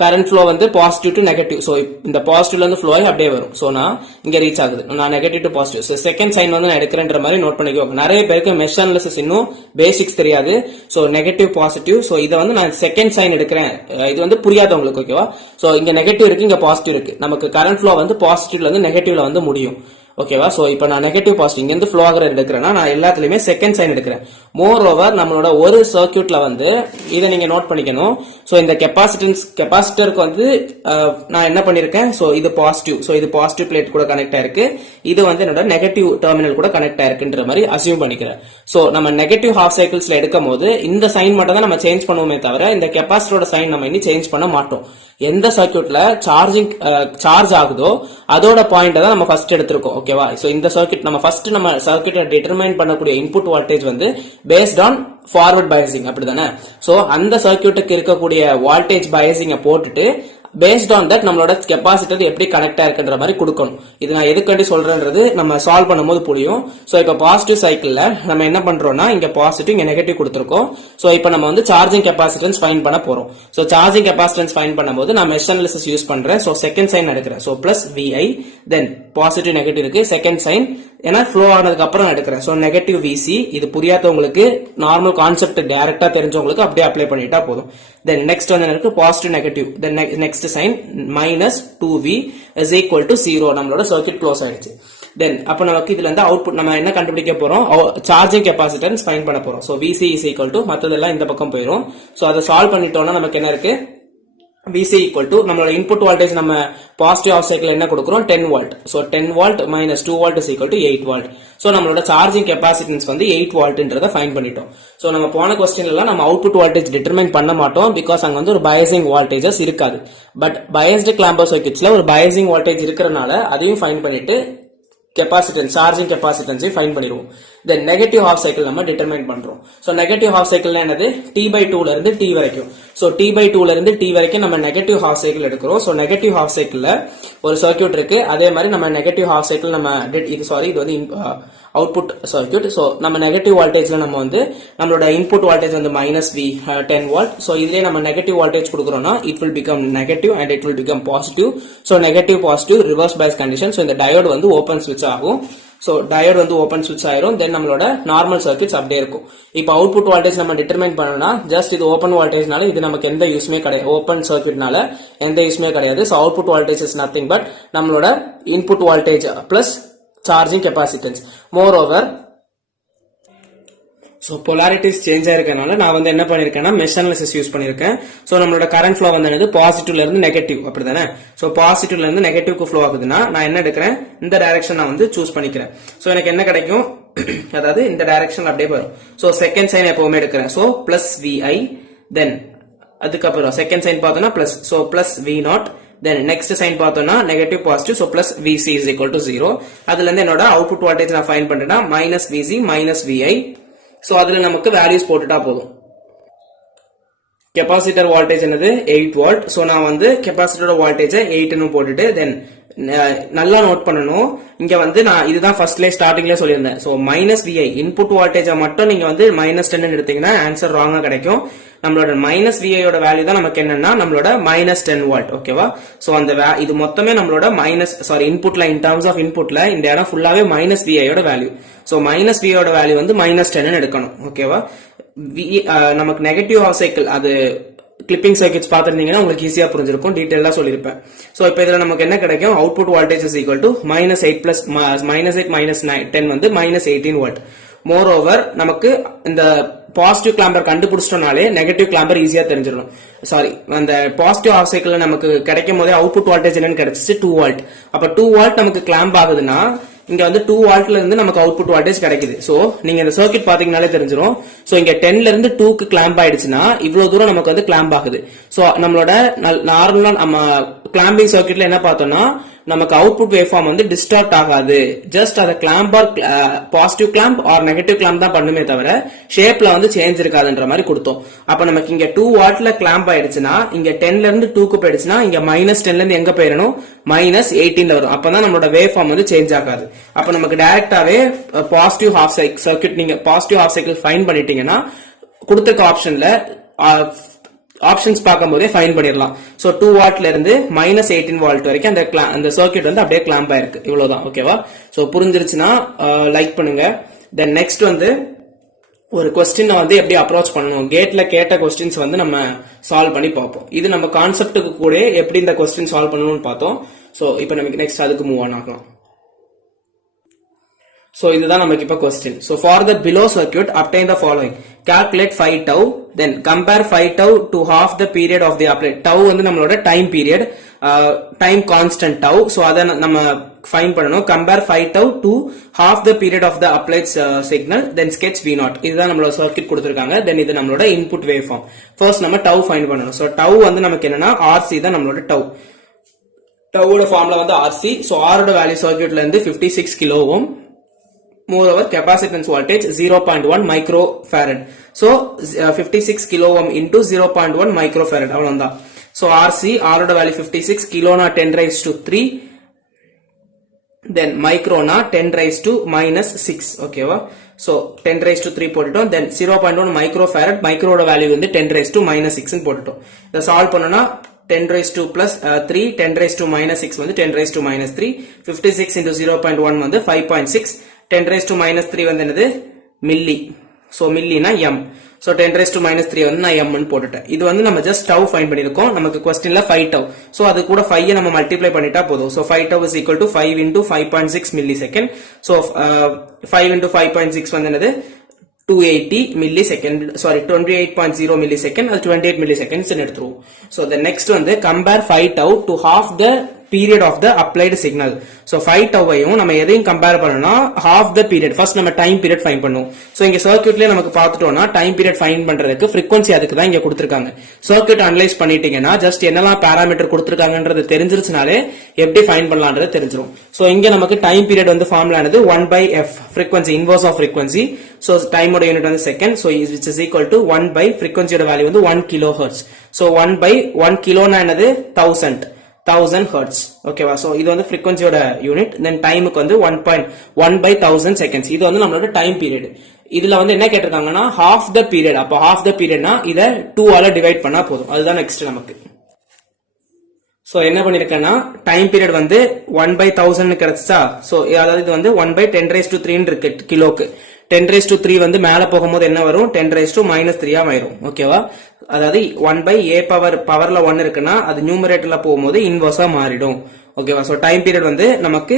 கரண்ட் ஃப்ளோ வந்து பாசிட்டிவ் டு நெகட்டிவ். சோ இந்த பாசிட்டிவ்ல இருந்து ஃப்ளோ ஆகி அப்படியே வரும். சோ நான் இங்க ரீச் ஆகுது. நான் negative to positive. So second sign வந்து நான் எடுக்கிறேன்ற மாதிரி நோட் பண்ணிக்கோங்க. நிறைய பேருக்கு மெஷ் அனாலிசிஸ் இன்னும் பேசிக்ஸ் தெரியாது. So negative positive. சோ இதை வந்து நான் செகண்ட் சைன் எடுக்கிறேன். இது வந்து புரியாதவங்களுக்கு. ஓகேவா? சோ இங்க நெகட்டிவ் இருக்கு, இங்க பாசிட்டிவ் இருக்கு. நமக்கு கரண்ட் ஃப்ளோ வந்து பாசிட்டிவ்ல இருந்து நெகட்டிவ்ல வந்து முடியும். ஓகேவா? சோ இப்போ நான் நெகட்டிவ் பாசிட்டிவ் இங்க இருந்து ஃப்ளோ ஆகிற எடுக்கிறேன்னா நான் எல்லாத்துலயுமே செகண்ட் சைன் எடுக்கிறேன். மோர் ஓவர் நம்மளோட ஒரு சர்க்யூட்ல வந்து இதை நீங்க நோட் பண்ணிக்கணும். சோ இந்த கெப்பாசிட்டருக்கு வந்து நான் என்ன பண்ணிருக்கேன்? சோ இது பாசிட்டிவ். சோ இது பாசிட்டிவ் பிளேட் கூட கனெக்ட் ஆயிருக்கு. இது வந்து என்னோட நெகட்டிவ் டெர்மினல் கூட கனெக்ட் ஆயிருக்குன்ற மாதிரி அசியூம் பண்ணிக்கிறேன். சோ நம்ம நெகட்டிவ் ஹாஃப் சைக்கிள்ஸ்ல எடுக்கும் போது இந்த சைன் மட்டும் தான் நம்ம சேஞ்ச் பண்ணுவோமே தவிர இந்த கெப்பாசிட்டரோட சைன் நம்ம இனி சேஞ்ச் பண்ண மாட்டோம். எந்த சர்க்யூட்ல சார்ஜ் ஆகுதோ அதோட பாயிண்ட் தான் நம்ம ஃபர்ஸ்ட் எடுத்திருக்கோம். ஓகேவா? சோ இந்த சர்க்யூட் நம்ம ஃபர்ஸ்ட் நம்ம சர்க்யூட்டை டிட்டர்மைன் பண்ணக்கூடிய இன்புட் வோல்டேஜ் வந்து பேஸ்ட் ஆன் ஃபார்வர்ட் பயாசிங். அப்படிதானே? சோ அந்த சர்க்யூட்டுக்கு இருக்கக்கூடிய வோல்டேஜ் பயாசிங்கை போட்டுட்டு பேஸ்ட் ஆன் தட் நம்மளோட கெப்பாசிட்டர் எப்படி கனெக்ட் ஆயிருக்குன்ற மாதிரி கொடுக்கணும். இது நான் எதுக்காண்டி சொல்றேன்றது நம்ம சால்வ் பண்ணும்போது புரியும். சோ இப்போ பாசிட்டிவ் சைக்கிள்ல நம்ம என்ன பண்றோம்னா இங்க பாசிட்டிவ் இங்க நெகட்டிவ் கொடுத்திருக்கோம். சோ இப்போ நம்ம வந்து சார்ஜிங் கெப்பாசிட்டன்ஸ் ஃபைண்ட் பண்ண போறோம். சோ சார்ஜிங் கெப்பாசிட்டன்ஸ் ஃபைண்ட் பண்ணும்போது நான் மெஷ் அனாலிசிஸ் யூஸ் பண்றேன். சோ செகண்ட் சைன் எடுக்கிறேன். சோ பிளஸ் விஐ தென் பாசிட்டிவ் நெகட்டிவ் இருக்கு. செகண்ட் சைன் ஏன்னா ஃப்ளோ ஆனதுக்கு அப்புறம் எடுக்கிறேன். சோ நெகட்டிவ் விசி. இது புரியாதவங்களுக்கு நார்மல் கான்செப்ட் டைரக்டா தெரிஞ்சவங்களுக்கு அப்படியே அப்ளை பண்ணிட்டா போதும். தென் நெக்ஸ்ட் வந்து எனக்கு positive negative. Then next sign minus 2v is equal to 0. நம்மளோட சர்க்யூட் க்ளோஸ் ஆயிடுச்சு. தென் அப்ப நமக்கு இதுல இருந்து அவுட்புட் நம்ம என்ன கண்டுபிடிக்க போறோம்? சார்ஜிங் கெப்பாசிட்டன்ஸ் ஃபைண்ட் பண்ண போறோம். So VC is equal to மத்ததெல்லாம் இந்த பக்கம் போயிடும். சோ அதை சால்வ் பண்ணிட்டோம்னா நமக்கு என்ன இருக்கு? VC equal to நம்மளோட இன்புட் வோல்டேஜ் நம்ம பாசிட்டிவ் ஆஃப் சைக்கிள் என்ன கொடுக்கிறோம்? 10 volt. So 10 volt minus 2 volt is equal to 8 volt. So நம்மளோட சார்ஜிங் கெப்பாசிட்டன்ஸ் வந்து 8 வோல்ட்ன்றத ஃபைண்ட் பண்ணிட்டோம். சோ நம்ம போன क्वेश्चनல நம்ம அவுட்புட் வோல்டேஜ் டிட்டர்மைன் பண்ண மாட்டோம். பிகாஸ் அங்க வந்து ஒரு பயாசிங் வோல்டேஜஸ் இருக்காது. பட் பயாஸ்டு கிளாம்போ சர்க்யூட்ஸ்ல ஒரு பயாசிங் வோல்டேஜ் இருக்கறனால அதையும் ஃபைண்ட் பண்ணிட்டு கெப்பாசிட்டன்ஸ் சார்ஜிங் கெப்பாசிட்டன்ஸை ஃபைண்ட் பண்ணிடுவோம். தென் நெகட்டிவ் ஹாஃப் சைக்கிள் நம்ம டிட்டர்மைன் பண்றோம். சோ நெகட்டிவ் ஹாஃப் சைக்கிள்னா என்னது? t/2ல இருந்து t வரைக்கும். சோ t/2ல இருந்து t வரைக்கும் நம்ம நெகட்டிவ் ஹாஃப் சைக்கிள் எடுக்கிறோம். சோ நெகட்டிவ் ஹாஃப் சைக்கிள்ல ஒரு சர்க்யூட் இருக்கு. அதே மாதிரி நம்ம நெகட்டிவ் ஹாஃப் சைக்கிள் நம்ம இது வந்து அவுட்புட் சர்க்யூட். சோ நம்ம நெகட்டிவ் வோல்டேஜ்ல நம்ம வந்து நம்மளோட இன்புட் வோல்டேஜ் வந்து மைனஸ் வி 10 வோல்ட். சோ இதுலயே நம்ம நெகட்டிவ் வோல்டேஜ் கொடுக்குறோம்னா it will become negative and it will become positive. So negative positive reverse bias condition. So இந்த டயோடு வந்து ஓபன் ஸ்விட்ச் ஆகும். ஸோ டயோட் வந்து ஓப்பன் சுவிட்ச் ஆயிரும். தென் நம்மளோட நார்மல் சர்க்கியூட்ஸ் அப்படியே இருக்கும். இப்போ அவுட்புட் வோல்டேஜ் நம்ம டிட்டர்மைன் பண்ணணும்னா ஜஸ்ட் இது ஓப்பன் வோல்டேஜ்னால இது நமக்கு எந்த யூஸ்மே கிடையாது, ஓப்பன் சர்க்கியூட்னால எந்த யூஸ்மே கிடையாது. So output voltage is nothing but நம்மளோட input voltage plus charging capacitance. Moreover so polarities change ஆயிருக்கனால நான் வந்து என்ன பண்ணிருக்கேன்னா மெஷ் அனாலிசிஸ் யூஸ் பண்ணிருக்கேன். ஸோ நம்மளோட கரண்ட் ஃப்ளோ வந்து பாசிட்டிவ்ல இருந்து நெகட்டிவ் அப்படிதானே. ஸோ பாசிட்டிவ்ல இருந்து நெகட்டிவ்க்கு ஃப்ளோ ஆகுதுன்னா நான் என்ன எடுக்கிறேன், இந்த டைரக்ஷன் நான் வந்து சூஸ் பண்ணிக்கிறேன். ஸோ எனக்கு என்ன கிடைக்கும், அதாவது இந்த டைரக்ஷன் அப்படியே வரும். ஸோ செகண்ட் சைன் எப்பவுமே எடுக்கிறேன். ஸோ பிளஸ் விஐ, தென் அதுக்கப்புறம் செகண்ட் சைன் பார்த்தோம்னா plus, so plus V nought, then next sign பார்த்தோம்னா negative positive, so plus VC is equal to 0. அதுல இருந்து என்னோட அவுட்புட் வோல்டேஜ் நான் ஃபைண்ட் பண்றேன்னா minus VC minus VI. So அதுல நமக்கு வேல்யூஸ் போட்டுட்டா போதும். கெபாசிட்டர் வோல்டேஜ் என்னது 8 வோல்ட். சோ நான் வந்து கெபாசிட்டரோட வோல்டேஜ் 8 னு போட்டுட்டு தென் நல்லா நோட் பண்ணணும். இங்க வந்து நான் இதுதான் ஃபர்ஸ்ட்ல ஸ்டார்டிங்ல சொல்லியிருந்தேன். So minus VI input voltage மட்டும் நீங்க வந்து மைனஸ் 10 எடுத்தீங்கன்னா ஆன்சர் ராங்கா கிடைக்கும். நம்மளோட மைனஸ் விஐயோட வேல்யூ தான் நமக்கு என்னன்னா நம்மளோட மைனஸ் 10 வோல்ட். ஓகேவா. சோ அந்த இது மொத்தமே நம்மளோட மைனஸ் இன்புட்ல இன் டர்ம்ஸ் ஆஃப் இன்புட்ல இந்த இடம் ஃபுல்லாவே மைனஸ் விஐயோட வேல்யூ. சோ மைனஸ் விஐயோட வேல்யூ வந்து மைனஸ் 10 எடுக்கணும். ஓகேவா. நமக்கு நெகட்டிவ் ஹாஃப் சைக்கிள் அது கிளிப்பிங் சர்க்கியூட்ஸ் பார்த்திருந்தீங்கன்னா உங்களுக்கு ஈஸியா புரிஞ்சிருக்கும், டீடைலா சொல்லியிருப்பேன். சோ இப்போ இதுல நமக்கு என்ன கிடைக்கும், output voltage is equal to -8 plus -8 minus 10 வந்து -18 வோல்ட். மோர் ஓவர் நமக்கு இந்த பாசிட்டிவ் கிளாம்பர் கண்டுபிடிச்சிட்டோம்னாலே நெகட்டிவ் கிளாம்பர் ஈஸியா தெரிஞ்சிடணும். சாரி, அந்த பாசிட்டிவ் ஹாஃப் சைக்கிள் நமக்கு கிடைக்கும் போதே அவுட்புட் வோல்டேஜ் என்னன்னு கிடைச்சிச்சு 2 வோல்ட். அப்ப 2 வோல்ட் நமக்கு கிளாம்ப் ஆகுதுன்னா இங்க வந்து 2 வோல்ட்ல இருந்து நமக்கு அவுட்புட் வோல்டேஜ் கிடைக்குது. சோ நீங்க இந்த சர்க்யூட் பாத்தீங்கன்னாலே தெரிஞ்சிடும். சோ இங்க 10ல இருந்து 2க்கு கிளாம்ப் ஆயிடுச்சுன்னா இவ்வளவு தூரம் நமக்கு வந்து கிளாம்ப் ஆகுது. சோ நம்மளோட நார்மலா நம்ம கிளாம்பிங் சர்க்யூட்ல என்ன பார்த்தோம்னா நமக்கு அவுட்புட் வேவ் ஃபார்ம் வந்து டிஸ்டார்ட் ஆகாது. ஜஸ்ட் அத clamp or positive clamp or negative clamp தான் பண்ணுமே தவிர ஷேப்ல வந்து சேஞ்ச் இருக்காதுன்ற மாதிரி கொடுத்தோம். அப்ப நமக்கு இங்க 2 வாட்ல கிளாம்ப் ஆயிடுச்சுன்னா இங்க 10ல இருந்து 2க்கு போயிடுச்சுன்னா இங்க -10ல இருந்து எங்க போயிடணும், -18ல வரும். அப்பதான் நம்மளோட வேவ் ஃபார்ம் வந்து சேஞ்ச் ஆகாது. அப்ப நமக்கு டைரக்டாவே பாசிட்டிவ் ஹாஃப் சர்க்யூட் நீங்க பாசிட்டிவ் ஹாஃப் சைக்கிள் ஃபைண்ட் பண்ணிட்டீங்கன்னா கொடுத்திருக்க ஆப்ஷன்ல ஆப்ஷன்ஸ் பார்க்கும்போதே ஃபைன் பண்ணிடலாம். சோ 2 வாட்ல இருந்து -18 வால்ட் வரைக்கும் அந்த சர்க்யூட் வந்து அப்படியே கிளாம்ப் ஆயிருக்கு. இவ்வளவுதான். ஓகேவா. சோ புரிஞ்சிருச்சுன்னா லைக் பண்ணுங்க. தென் நெக்ஸ்ட் வந்து ஒரு கொஸ்டின் வந்து எப்படி அப்ரோச் பண்ணணும், கேட்ல கேட்ட கொஸ்டின்ஸ் வந்து நம்ம சால்வ் பண்ணி பார்ப்போம். இது நம்ம கான்செப்டுக்கு கூட எப்படி இந்த கொஸ்டின் சால்வ் பண்ணணும்னு பார்த்தோம். சோ இப்போ நமக்கு நெக்ஸ்ட் அதுக்கு மூவ் ஆன் ஆகலாம். So இதுதான் நமக்கு இப்ப question. So for the below circuit obtain the following. Calculate 5 tau, then compare 5 tau to half the period of the applied. Tau வந்து நம்மளோட time period, time constant tau. So அத நம்ம find பண்ணனும். Compare 5 tau to half the period of the applied signal, then sketch V0. இதுதான் நம்மளோட circuit கொடுத்திருக்காங்க. Then இது நம்மளோட input waveform. First நம்ம tau find பண்ணனும். So tau வந்து நமக்கு என்னன்னா RC தான் நம்மளோட tau. Tau ஓட ஃபார்முலா வந்து RC. So R ஓட வேல்யூ சர்க்யூட்ல இருந்து 56 kilo ohm. Moreover, capacitance voltage 0.1 microfarad. So 56 kilo ohm into 0.1 microfarad. அவ்வளவுதான். So RC, R ஓட value 56, Khilona 10 raised to 3, then microna 10 raised to -6. ஓகேவா. So 10 raised to 3 போட்டுட்டோம். Then 0.1 microfarad, மைக்ரோட value வந்து 10 raised to -6 ன்னு போட்டுட்டோம். இத solve பண்ணனா 10 raised to plus 3, 10 raised to -6 வந்து 10 raised to -3, 56 into 0.1 வந்து 5.6, 10 raised to -3 வந்து என்னது மில்லி. சோ மில்லினா m. சோ 10 raised to -3 வந்து நான் m ன்னு போட்டுட்டேன். இது வந்து நம்ம ஜஸ்ட் tau ஃபைண்ட் பண்ணிருக்கோம். நமக்கு क्वेश्चनல 5 tau. சோ அது கூட 5 நம்ம மல்டிப்ளை பண்ணிட்டா போதும். So 5 tau is equal to 5 into 5.6 millisecond. So 5 into 5.6 வந்து என்னது 280 millisecond, sorry 28.0 millisecond, அது 28 milliseconds ன்னு எடுத்துருவோம். So the next வந்து compare 5 tau to half the period of the applied signal. So 5 tau ஐயும் நம்ம எதையும் கம்பேர் பண்ணனும்னா half the period. First நம்ம time period ஃபைண்ட் பண்ணுவோம். So இங்க சர்க்யூட்லயே நமக்கு பார்த்துட்டோம்னா time period ஃபைண்ட் பண்றதுக்கு frequency அதுக்கு தான் இங்க கொடுத்திருக்காங்க. சர்க்யூட் அனலைஸ் பண்ணிட்டீங்கன்னா ஜஸ்ட் என்னெல்லாம் பாராமீட்டர் கொடுத்திருக்காங்கன்றது தெரிஞ்சிருச்சுனாலே எப்படி ஃபைண்ட் பண்ணலாம்ன்றது தெரிஞ்சிரும். So இங்க நமக்கு time period வந்து ஃபார்முலானது 1/f, frequency inverse of frequency. So time ஓட யூனிட் வந்து second. So which is equal to 1 by frequency ஓட வேல்யூ வந்து 1 kilohertz. So 1 by 1 கிலோனா என்னது 1000 hertz. ஓகேவா. சோ இது வந்து frequency-யோட யூனிட். தென் டைமுக்கு வந்து 1.1 by 1000 seconds. இது வந்து நம்மளோட டைம் பீரியட். இதுல வந்து என்ன கேட்டிருக்காங்கன்னா half the period. அப்ப half the periodனா இத 2 ஆல டிவைட் பண்ணா போதும். அதுதான் நெக்ஸ்ட் நமக்கு. ஸோ என்ன பண்ணிருக்கேன்னா டைம் பீரியட் வந்து 1/1000 கிடைச்சா. ஸோ அதாவது இது வந்து 1/10⁻³ இருக்கு கிலோக்கு. 10⁻³ வந்து மேல போகும்போது என்ன வரும், 10⁻³ ஆயிரும். ஓகேவா? அதாவது 1/a பவர்ல 1 இருக்குன்னா அது நியூமரேட்டர்ல போகும்போது இன்வர்ஸா மாறிடும். ஓகேவா? சோ டைம் பீரியட் வந்து நமக்கு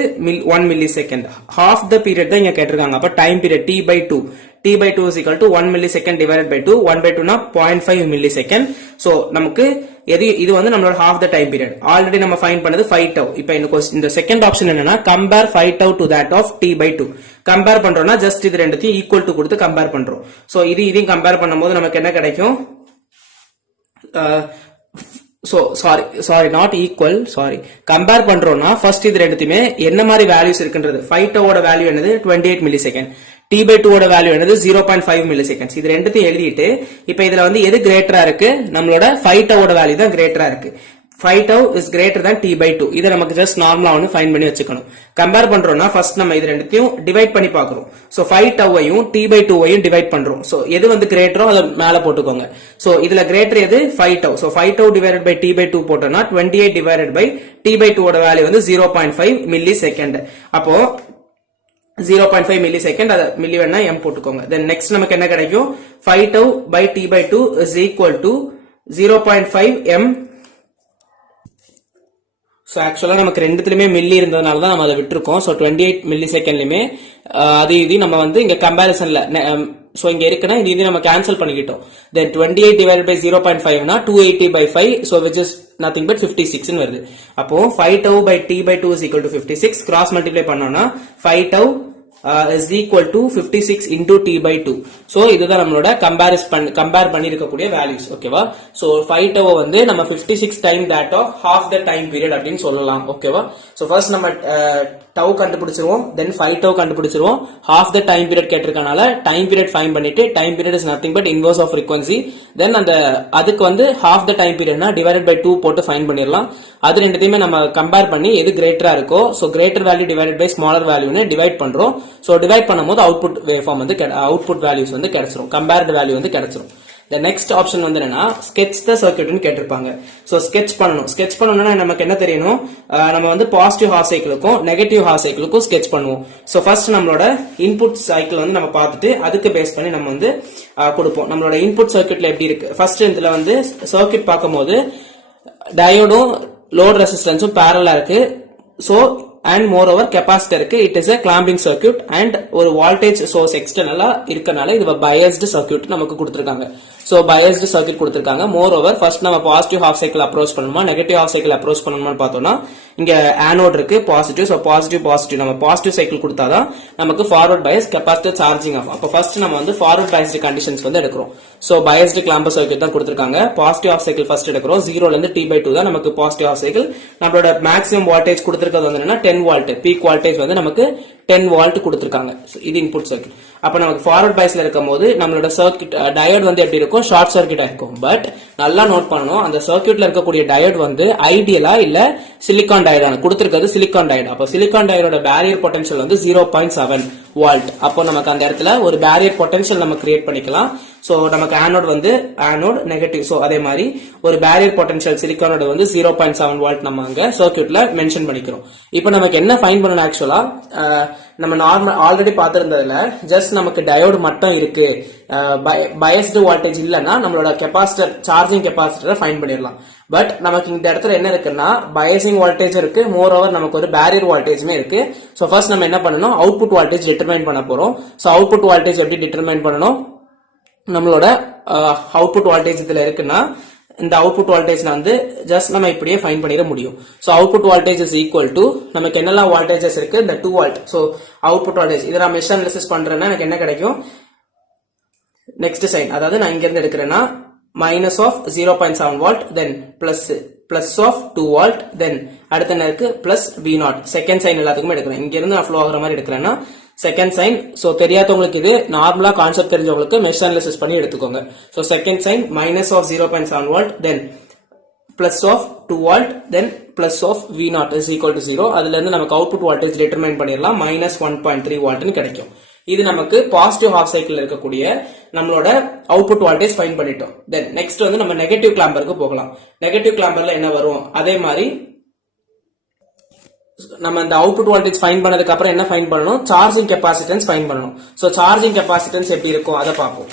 1 milli second. Half the period தான் இங்க கேட்டிருக்காங்க. அப்ப time period t/2 t/2 is equal to 1 millisecond divided by 2. 1/2 னா 0.5 millisecond. So நமக்கு இது வந்து நம்மளோட half the time period. Already நம்ம ஃபைண்ட் பண்ணது 5 tau. இப்போ இந்த செகண்ட் ஆப்ஷன் என்னன்னா compare 5 tau to that of t/2. Compare பண்றோம்னா ஜஸ்ட் இது ரெண்டுத்தையும் ஈக்குவல் டு கொடுத்து கம்பேர் பண்றோம். சோ இதையும் கம்பேர் பண்ணும்போது நமக்கு என்ன கிடைக்கும்? கம்பேர் பண்றோம்னா ஃபர்ஸ்ட் இது ரெண்டுத்தையுமே என்ன மாதிரி வேல்யூஸ் இருக்குன்றது. 5 tau ஓட வேல்யூ என்னது 28 மில்லிசெகண்ட். t/2 ஓட வேல்யூ என்னது 0.5 மில்லிசெகண்ட்ஸ். இது ரெண்டுத்தையும் எழுதிட்டு இப்போ இதுல வந்து எது கிரேட்டரா இருக்கு, நம்மளோட 5 tau ஓட வேல்யூ தான் கிரேட்டரா இருக்கு. 5 tau is greater than t/2. இதை நமக்கு ஜஸ்ட் நார்மலா ஒன்னு ஃபைண்ட் பண்ணி வச்சுக்கணும். கம்பேர் பண்றோம்னா ஃபர்ஸ்ட் நம்ம இது ரெண்டுத்தையும் டிவைட் பண்ணி பார்க்கறோம். சோ 5 tau ஐயும் t/2 டிவைட் பண்றோம். சோ எது வந்து கிரேட்டரோ அதை மேல போட்டுக்கோங்க. சோ இதுல கிரேட்டர் எது 5 tau. So 5 tau divided by t/2 போட்டோம்னா 28 divided by t/2 ஓட வேல்யூ வந்து 0.5 மில்லி செகண்ட். அப்போ 0.5 மில்லி செகண்ட், அத மில்லி வேணா m போட்டுக்கோங்க. தென் நெக்ஸ்ட் நமக்கு என்ன கிடைக்கும்? 5 tau by t/2 is equal to 0.5 m. So ஆக்சுவலா நமக்கு ரெண்டுத்துலயுமே மில்லி இருந்ததுனால தான் நம்ம அதை விட்டுருக்கோம். சோ 28 மில்லி செகண்ட்லயுமே அது இது நம்ம வந்து இங்க கம்பேரிசன்ல சோ இங்க இருக்குன்னா இது நம்ம கேன்சல் பண்ணிக்கிட்டோம். தென் 28 divided by 0.5 னா 280/5. so which is nothing but 56 ன்னு வருது. அப்போ 5 tau by t/2 is equal to 56. Cross multiply பண்ணோம்னா 5 tau is equal to 56 into t/2. So இதுதான் நம்மளோட கம்பேர் பண்ணி இருக்கக்கூடிய வேல்யூஸ். ஓகேவா? சோ 5 tau வந்து நம்ம 56 time that of half the time period அப்படின்னு சொல்லலாம். ஓகேவா? சோ ஃபர்ஸ்ட் நம்ம tau கண்டுபிடிச்சிருவோம், தென் 5 tau கண்டுபிடிச்சிருவோம். half the time period கேட்டிருக்கனால டைம் பீரியட் ஃபைண்ட் பண்ணிட்டு time period is nothing but inverse of frequency. Then அதுக்கு வந்து half the time periodனா divided by 2 போட்டு ஃபைண்ட் பண்ணிரலாம். அது ரெண்டுத்தையுமே நம்ம கம்பேர் பண்ணி எது கிரேட்டரா இருக்கோ so greater value divided by smaller வேல்யூன்னு டிவைட் பண்றோம். சோ டிவைட் பண்ணும்போது அவுட்புட் வேவ்ஃபார்ம் வந்து அவுட்புட் வேல்யூஸ் வந்து கிடைச்சிரும், கம்பேர்ட் வேல்யூ வந்து கிடைச்சிரும். The next option வந்து என்னன்னா sketch the circuit னு கேட்டிருப்பாங்க. சோ sketch பண்ணனும்னா நமக்கு என்ன தெரியணும், நம்ம வந்து பாசிட்டிவ் ஹாஃப் சைக்கிளுக்கும் நெகட்டிவ் ஹாஃப் சைக்கிளுக்கும் sketch பண்ணுவோம். சோ ஃபர்ஸ்ட் நம்மளோட இன்புட் சைக்கிள் வந்து நம்ம பார்த்துட்டு அதுக்கு பேஸ் பண்ணி நம்ம வந்து கொடுப்போம். நம்மளோட இன்புட் சர்க்யூட்ல எப்படி இருக்கு, ஃபர்ஸ்ட் இதுல வந்து சர்க்யூட் பார்க்கும்போது டயோடும் லோட் ரெசிஸ்டன்ஸும் பேரலா இருக்கு. சோ and moreover capacitor இருக்கு. it is a clamping circuit and ஒரு voltage source external இருக்கனால இது biased circuit நமக்கு கொடுத்திருக்காங்க. சோ biased circuit கொடுத்திருக்காங்க. moreover first நம்ம பாசிட்டிவ் half cycle approach பண்ணணுமா நெகட்டிவ் half cycle approach பண்ணணுமா பார்த்தோம்னா இங்க anode இருக்கு பாசிட்டிவ். சோ பாசிட்டிவ் நம்ம பாசிட்டிவ் சைக்கிள் கொடுத்தாதான் நமக்கு forward bias capacitor charging ஆகும். அப்ப ஃபர்ஸ்ட் நம்ம வந்து forward biased conditions வந்து எடுக்கிறோம். சோ biased clamper circuit தான் கொடுத்திருக்காங்க. பாசிட்டிவ் half cycle ஃபர்ஸ்ட் எடுக்கிறோம். 0ல இருந்து t/2 தான் நமக்கு பாசிட்டிவ் half cycle. நம்மளோட மேக்ஸிமம் வோல்டேஜ் கொடுத்திருக்கிறது வந்து என்னன்னா 10 வோல்ட். பீக் வோல்டேஜ் வந்து நமக்கு 10 வோல்ட் கொடுத்திருக்காங்க. இது இன்புட் சர்க்யூட். அப்ப நமக்கு ஃபார்வர்ட் பைஸ்ல இருக்கும்போது நம்மளோட சர்க்யூட் டயோட் வந்து எப்படி இருக்கும், ஷார்ட் சர்க்யூட்டா இருக்கும். பட் நல்லா நோட் பண்ணணும், அந்த சர்க்யூட்ல இருக்கக்கூடிய டயோட் வந்து ஐடியலா இல்ல சிலிகான் டயோட் கொடுத்திருக்கிறது சிலிகான் டயோட். அப்ப சிலிகான் டயோட பேரியர் பொட்டன்ஷியல் வந்து 0.7 வோல்ட். அப்போ நமக்கு அந்த இடத்துல ஒரு பேரியர் பொட்டன்ஷியல் நம்ம கிரியேட் பண்ணிக்கலாம். சோ நமக்கு ஆனோட் வந்து ஆனோட் நெகட்டிவ். சோ அதே மாதிரி ஒரு பேரியர் பொட்டன்ஷியல் சிலிகானோட வந்து 0.7 வோல்ட் நம்ம அங்க சர்க்யூட்ல மென்ஷன் பண்ணிக்கிறோம். இப்போ நமக்கு என்ன ஃபைண்ட் பண்ணணும், ஆக்சுவலா நம்ம நார்மல் ஆல்ரெடி பார்த்திருந்ததுல ஜஸ்ட் நமக்கு டயோடு மட்டும் இருக்கு, பயஸ்டு வோல்டேஜ் இல்லைன்னா நம்மளோட கெபாசிட்டர் சார்ஜிங் கெபாசிட்டரை ஃபைண்ட் பண்ணிடலாம். பட் நமக்கு இந்த இடத்துல என்ன இருக்குன்னா பயசிங் வோல்டேஜ் இருக்கு, மோர் ஓவர் நமக்கு ஒரு பேரியர் வோல்டேஜ்மே இருக்கு. சோ ஃபர்ஸ்ட் நம்ம என்ன பண்ணணும், அவுட்புட் வோல்டேஜ் டிட்டர்மைன் பண்ண போறோம். சோ அவுட்புட் வோல்டேஜ் எப்படி டிட்டர்மைன் பண்ணணும், நம்மளோட அவுட்புட் வோல்டேஜ் இதுல இருக்குன்னா இந்த அவுட்புட் வோல்டேஜ் வந்து ஜஸ்ட் நம்ம இப்படியே ஃபைண்ட் பண்ணிட முடியும். So output voltage is equal to நமக்கு என்னெல்லாம் வோல்டேஜஸ் இருக்கு, இந்த 2 வோல்ட். சோ அவுட்புட் வோல்டேஜ் இதை நான் மெஷ் அனாலிசிஸ் பண்றேன்னா எனக்கு என்ன கிடைக்கும், நெக்ஸ்ட் சைன் அதாவது நான் இங்க இருந்து எடுக்கிறேன்னா minus of 0.7 volt, then plus of 2 volt, then அடுத்த என்ன இருக்கு plus V0. செகண்ட் சைன் எல்லாத்துக்குமே எடுக்கிறேன், இங்க இருந்து நான் ஃப்ளோ ஆகுற மாதிரி எடுக்கிறேன்னா செகண்ட் சைன். சோ தெரியாதவங்களுக்கு இது நார்மலா கான்செப்ட் தெரிஞ்சவங்களுக்கு மெஷ் அனாலிசிஸ் பண்ணி எடுத்துக்கோங்க. So second sign minus of 0.7 volt, then plus of 2 volt, then plus of V0 is equal to 0. அதுல இருந்து நமக்கு அவுட்புட் வோல்டேஜ் டிட்டர்மைன் பண்ணிடலாம், minus 1.3 volt னு கிடைக்கும். இது நமக்கு பாசிட்டிவ் ஹாஃப் சைக்கிள் இருக்கக்கூடிய நம்மளோட அவுட்புட் வோல்டேஜ் ஃபைண்ட் பண்ணிட்டோம். தென் நெக்ஸ்ட் வந்து நம்ம நெகட்டிவ் கிளாம்பருக்கு போகலாம். நெகட்டிவ் கிளாம்பர்ல என்ன வரும், அதே மாதிரி நம்ம இந்த அவுட்புட் வோல்டேஜ் ஃபைண்ட் பண்ணதுக்கு அப்புறம் என்ன ஃபைண்ட் பண்ணணும், சார்ஜிங் கெபாசிட்டன்ஸ் ஃபைண்ட் பண்ணணும். சோ சார்ஜிங் கெபாசிட்டன்ஸ் எப்படி இருக்கும் அதை பார்ப்போம்.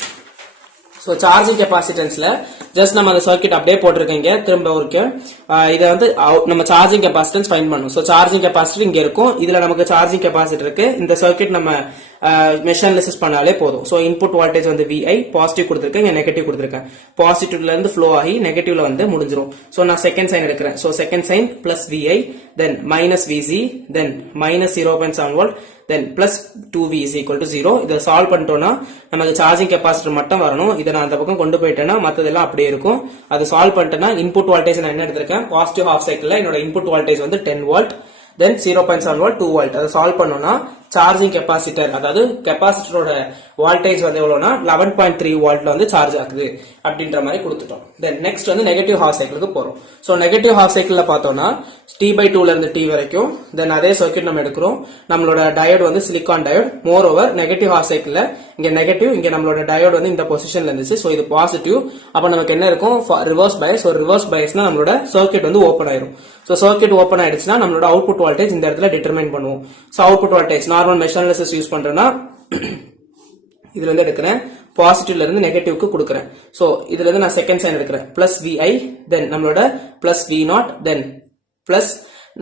சோ சார்ஜிங் கெபாசிட்டன்ஸ்ல ஜஸ்ட் நம்ம அந்த சர்க்யூட் அப்படியே போட்டிருக்கீங்க. திரும்ப ஒருக்க இதை வந்து நம்ம சார்ஜிங் கெபாசிட்டன்ஸ் ஃபைண்ட் பண்ணணும். சோ சார்ஜிங் கெபாசிட்டர் இங்க இருக்கும். இதுல நமக்கு சார்ஜிங் கெபாசிட்டர் இருக்கு. இந்த சர்க்யூட் நம்ம மெஷ் அனாலிசிஸ் பண்ணாலே போதும். சோ இன்புட் வோல்டேஜ் வந்து VI பாசிட்டிவ் கொடுத்திருக்கேன், இங்க நெகட்டிவ் கொடுத்திருக்கேன். பாசிட்டிவ்ல இருந்து ஃப்ளோ ஆகி நெகட்டிவ்ல வந்து முடிஞ்சிரும். சோ நான் செகண்ட் சைன் எடுக்கிறேன். So second sign plus VI, then minus VC, then minus 0.7 volt, then plus 2V is equal to 0. இதை சால்வ் பண்ணிட்டோம்னா நமக்கு சார்ஜிங் கெபாசிட்டர் மட்டும் வரணும். இதை நான் அந்த பக்கம் கொண்டு போயிட்டேன்னா மற்றதெல்லாம் அப்படியே இருக்கும். அதை சால்வ் பண்ணிட்டேன்னா இன்புட் வோல்டேஜ் நான் என்ன எடுத்திருக்கேன், பாசிட்டிவ் ஹாஃப் சைக்கிள்ல என்னோட இன்புட் வோல்டேஜ் வந்து 10 வோல்ட், then 0.7 வோல்ட், 2 வோல்ட். அதை சால்வ் பண்ணோம்னா சார்ஜிங் கெபாசிட்டர், அதாவது கெபாசிட்டரோட வோல்டேஜ் வந்து எவ்வளவுனா 11.3 வோல்ட்ல வந்து சார்ஜ் ஆகுது அப்படின்ற மாதிரி கொடுத்துட்டோம். தென் நெக்ஸ்ட் வந்து நெகட்டிவ் ஹாஃப் சைக்கிளுக்கு போறோம். சோ நெகட்டிவ் ஹாஃப் சைக்கிள்ல பார்த்தோம்னா T/2ல இருந்து T வரைக்கும், தென் அதே சர்க்யூட் நம்ம எடுக்கிறோம். நம்மளோட டயோட் வந்து silicon diode. Moreover negative half சைக்கிள்ல இங்க நெகட்டிவ், இங்க நம்மளோட டயோட் வந்து இந்த பொசிஷன்ல இருந்துச்சு. சோ இது பாசிட்டிவ். அப்ப நமக்கு என்ன இருக்கும், ரிவர்ஸ் பயஸ். ஒரு ரிவர்ஸ் பயஸ்னா நம்மளோட சர்க்யூட் வந்து ஓபன் ஆயிரும். சோ சர்க்யூட் ஓபன் ஆயிடுச்சுன்னா நம்மளோட அவுட்புட் வோல்டேஜ் இந்த இடத்துல டிட்டர்மைன் பண்ணுவோம். So output voltage normal mesh analysis use பண்றேன்னா இதுல இருந்து எடுக்கிறேன், பாசிட்டிவ்ல இருந்து நெகட்டிவ்க்கு கொடுக்கிறேன். சோ இதுல இருந்து நான் செகண்ட் சைன் எடுக்கிறேன், பிளஸ் VI, தென் நம்மளோட பிளஸ் V0, தென் பிளஸ்.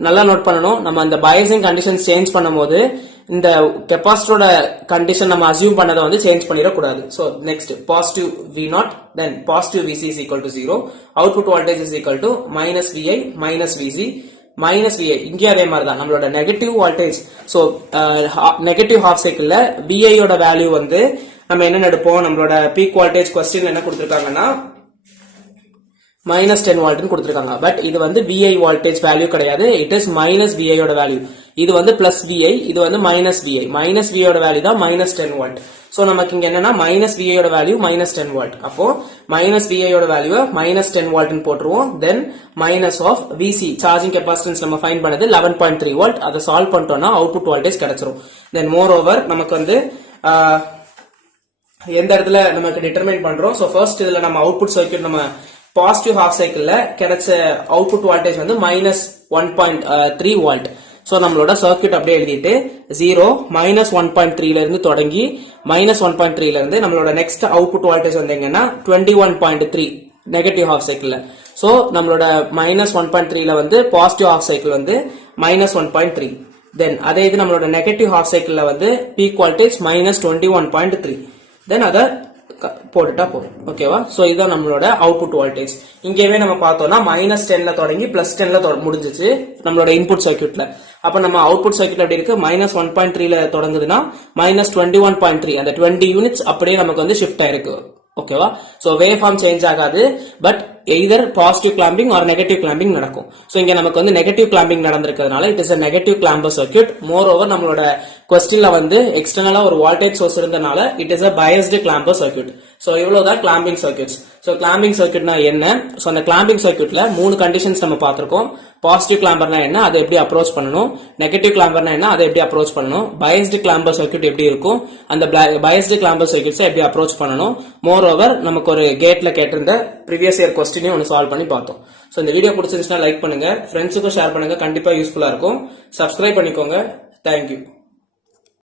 நல்லா நோட் பண்ணணும், நம்ம அந்த பயாசிங் கண்டிஷன் சேஞ்ச் பண்ணும்போது இந்த கெபாசிட்டரோட கண்டிஷன் நம்ம அசியூம் பண்ணதை வந்து சேஞ்ச் பண்ணிடக்கூடாது. So next positive V0, then positive VC is equal to 0. Output voltage is equal to minus VI minus VC minus VI. இங்கே அதே மாதிரி தான் நம்மளோட negative voltage. So negative half சைக்கிள்ல VI யோட வேல்யூ வந்து நம்ம என்ன எடுப்போம், நம்மளோட பீக் வோல்டேஜ் கொஸ்டின்ல என்ன கொடுத்திருக்காங்கன்னா மைனஸ் 10 வோல்ட்னு கொடுத்திருக்காங்க. பட் இது வந்து VI வோல்டேஜ் வேல்யூ கிடையாது, இட் இஸ் மைனஸ் VI யோட வேல்யூ. இது வந்து பிளஸ் VI, இது வந்து மைனஸ் VI. மைனஸ் VI யோட வேல்யூ தான் மைனஸ் 10 வோல்ட். சோ நமக்கு இங்க என்னன்னா மைனஸ் VI யோட வேல்யூ மைனஸ் 10 வோல்ட். அப்போ மைனஸ் VI யோட வேல்யூ மைனஸ் 10 வோல்ட்னு போட்டுருவோம். Then minus of VC charging capacitance நம்ம ஃபைண்ட் பண்ணது 11.3 வோல்ட். அதை சால்வ் பண்ணிட்டோம்னா அவுட்புட் வோல்டேஜ் கிடைச்சிரும். தென் மோர் ஓவர் நமக்கு வந்து எந்த இடத்துல நமக்கு டிட்டர்மைன் பண்றோம். சோ ஃபர்ஸ்ட் இதுல நம்ம அவுட்புட் சர்க்யூட் நம்ம பாசிட்டிவ் ஹாஃப் சைக்கிள்ல கிடைச்ச அவுட்புட் வோல்டேஜ் வந்து மைனஸ் 1.3 வோல்ட். சோ நம்மளோட சர்க்யூட் அப்படியே எழுதிட்டு 0 மைனஸ் 1.3ல இருந்து தொடங்கி மைனஸ் 1.3ல இருந்து நம்மளோட நெக்ஸ்ட் அவுட்புட் வோல்டேஜ் வந்து எங்கன்னா 21.3 நெகட்டிவ் ஹாஃப் சைக்கிள்ல. சோ நம்மளோட மைனஸ் 1.3ல வந்து பாசிட்டிவ் ஹாஃப் சைக்கிள் வந்து மைனஸ் 1.3. தென் அதே இது நம்மளோட நெகட்டிவ் ஹாஃப் சைக்கிள்ல வந்து பீக் வோல்டேஜ் மைனஸ் 21.3. தென் அதை போட்டுட்டா போதும். ஓகேவா? சோ இதான் நம்மளோட அவுட்புட் வோல்டேஜ். இங்கேயே நம்ம பார்த்தோம்னா மைனஸ் 10ல தொடங்கி பிளஸ் 10ல முடிஞ்சிச்சு நம்மளோட இன்புட் சர்க்யூட்ல. அப்ப நம்ம அவுட்புட் சர்க்யூட் எப்படி இருக்கு, மைனஸ் 1.3ல தொடங்குதுன்னா மைனஸ் 21.3, அந்த 20 யூனிட்ஸ் அப்படியே நமக்கு வந்து ஷிஃப்ட் ஆயிருக்கு. ஓகேவா? சோ வேவ் ஃபார்ம் சேஞ்ச் ஆகாது, but either positive clamping or negative clamping நடக்கும். சோ இங்க நமக்கு வந்து நெகட்டிவ் கிளாம்பிங் நடந்திருக்கிறதுனால it is a negative clamper circuit. Moreover நம்மளோட கொஸ்டின்ல வந்து எக்ஸ்டர்னலா ஒரு வோல்டேஜ் சோர்ஸ் இருந்தனால it is a biased clamper circuit. So இவ்வளவுதான் கிளாம்பிங் சர்க்யூட்ஸ். சோ கிளாம்பிங் சர்க்யூட்னா என்ன? சோ அந்த கிளாம்பிங் சர்க்யூட்ல 3 கண்டிஷன்ஸ் நம்ம பார்த்திருக்கோம். பாசிட்டிவ் கிளாம்பர்னா என்ன, அதை எப்படி அப்ரோச் பண்ணணும், நெகட்டிவ் கிளாம்பர்னா என்ன, அதை எப்படி அப்ரோச் பண்ணணும், பயஸ்டு கிளாம்பர் சர்க்யூட் எப்படி இருக்கும், அந்த பயஸ்டு கிளாம்பர் சர்க்யூட்ஸ் எப்படி அப்ரோச் பண்ணணும். மோர் ஓவர் நமக்கு ஒரு கேட்ல கேட்டிருந்த ப்ரீவியஸ் இயர் கொஸ்டினையும் ஒன்று சால்வ் பண்ணி பார்த்தோம். சோ இந்த வீடியோ பிடிச்சிருந்துச்சுன்னா லைக் பண்ணுங்க, ஃப்ரெண்ட்ஸுக்கும் ஷேர் பண்ணுங்க, கண்டிப்பா யூஸ்ஃபுல்லா இருக்கும். சப்ஸ்கிரைப் பண்ணிக்கோங்க. தேங்க்யூ.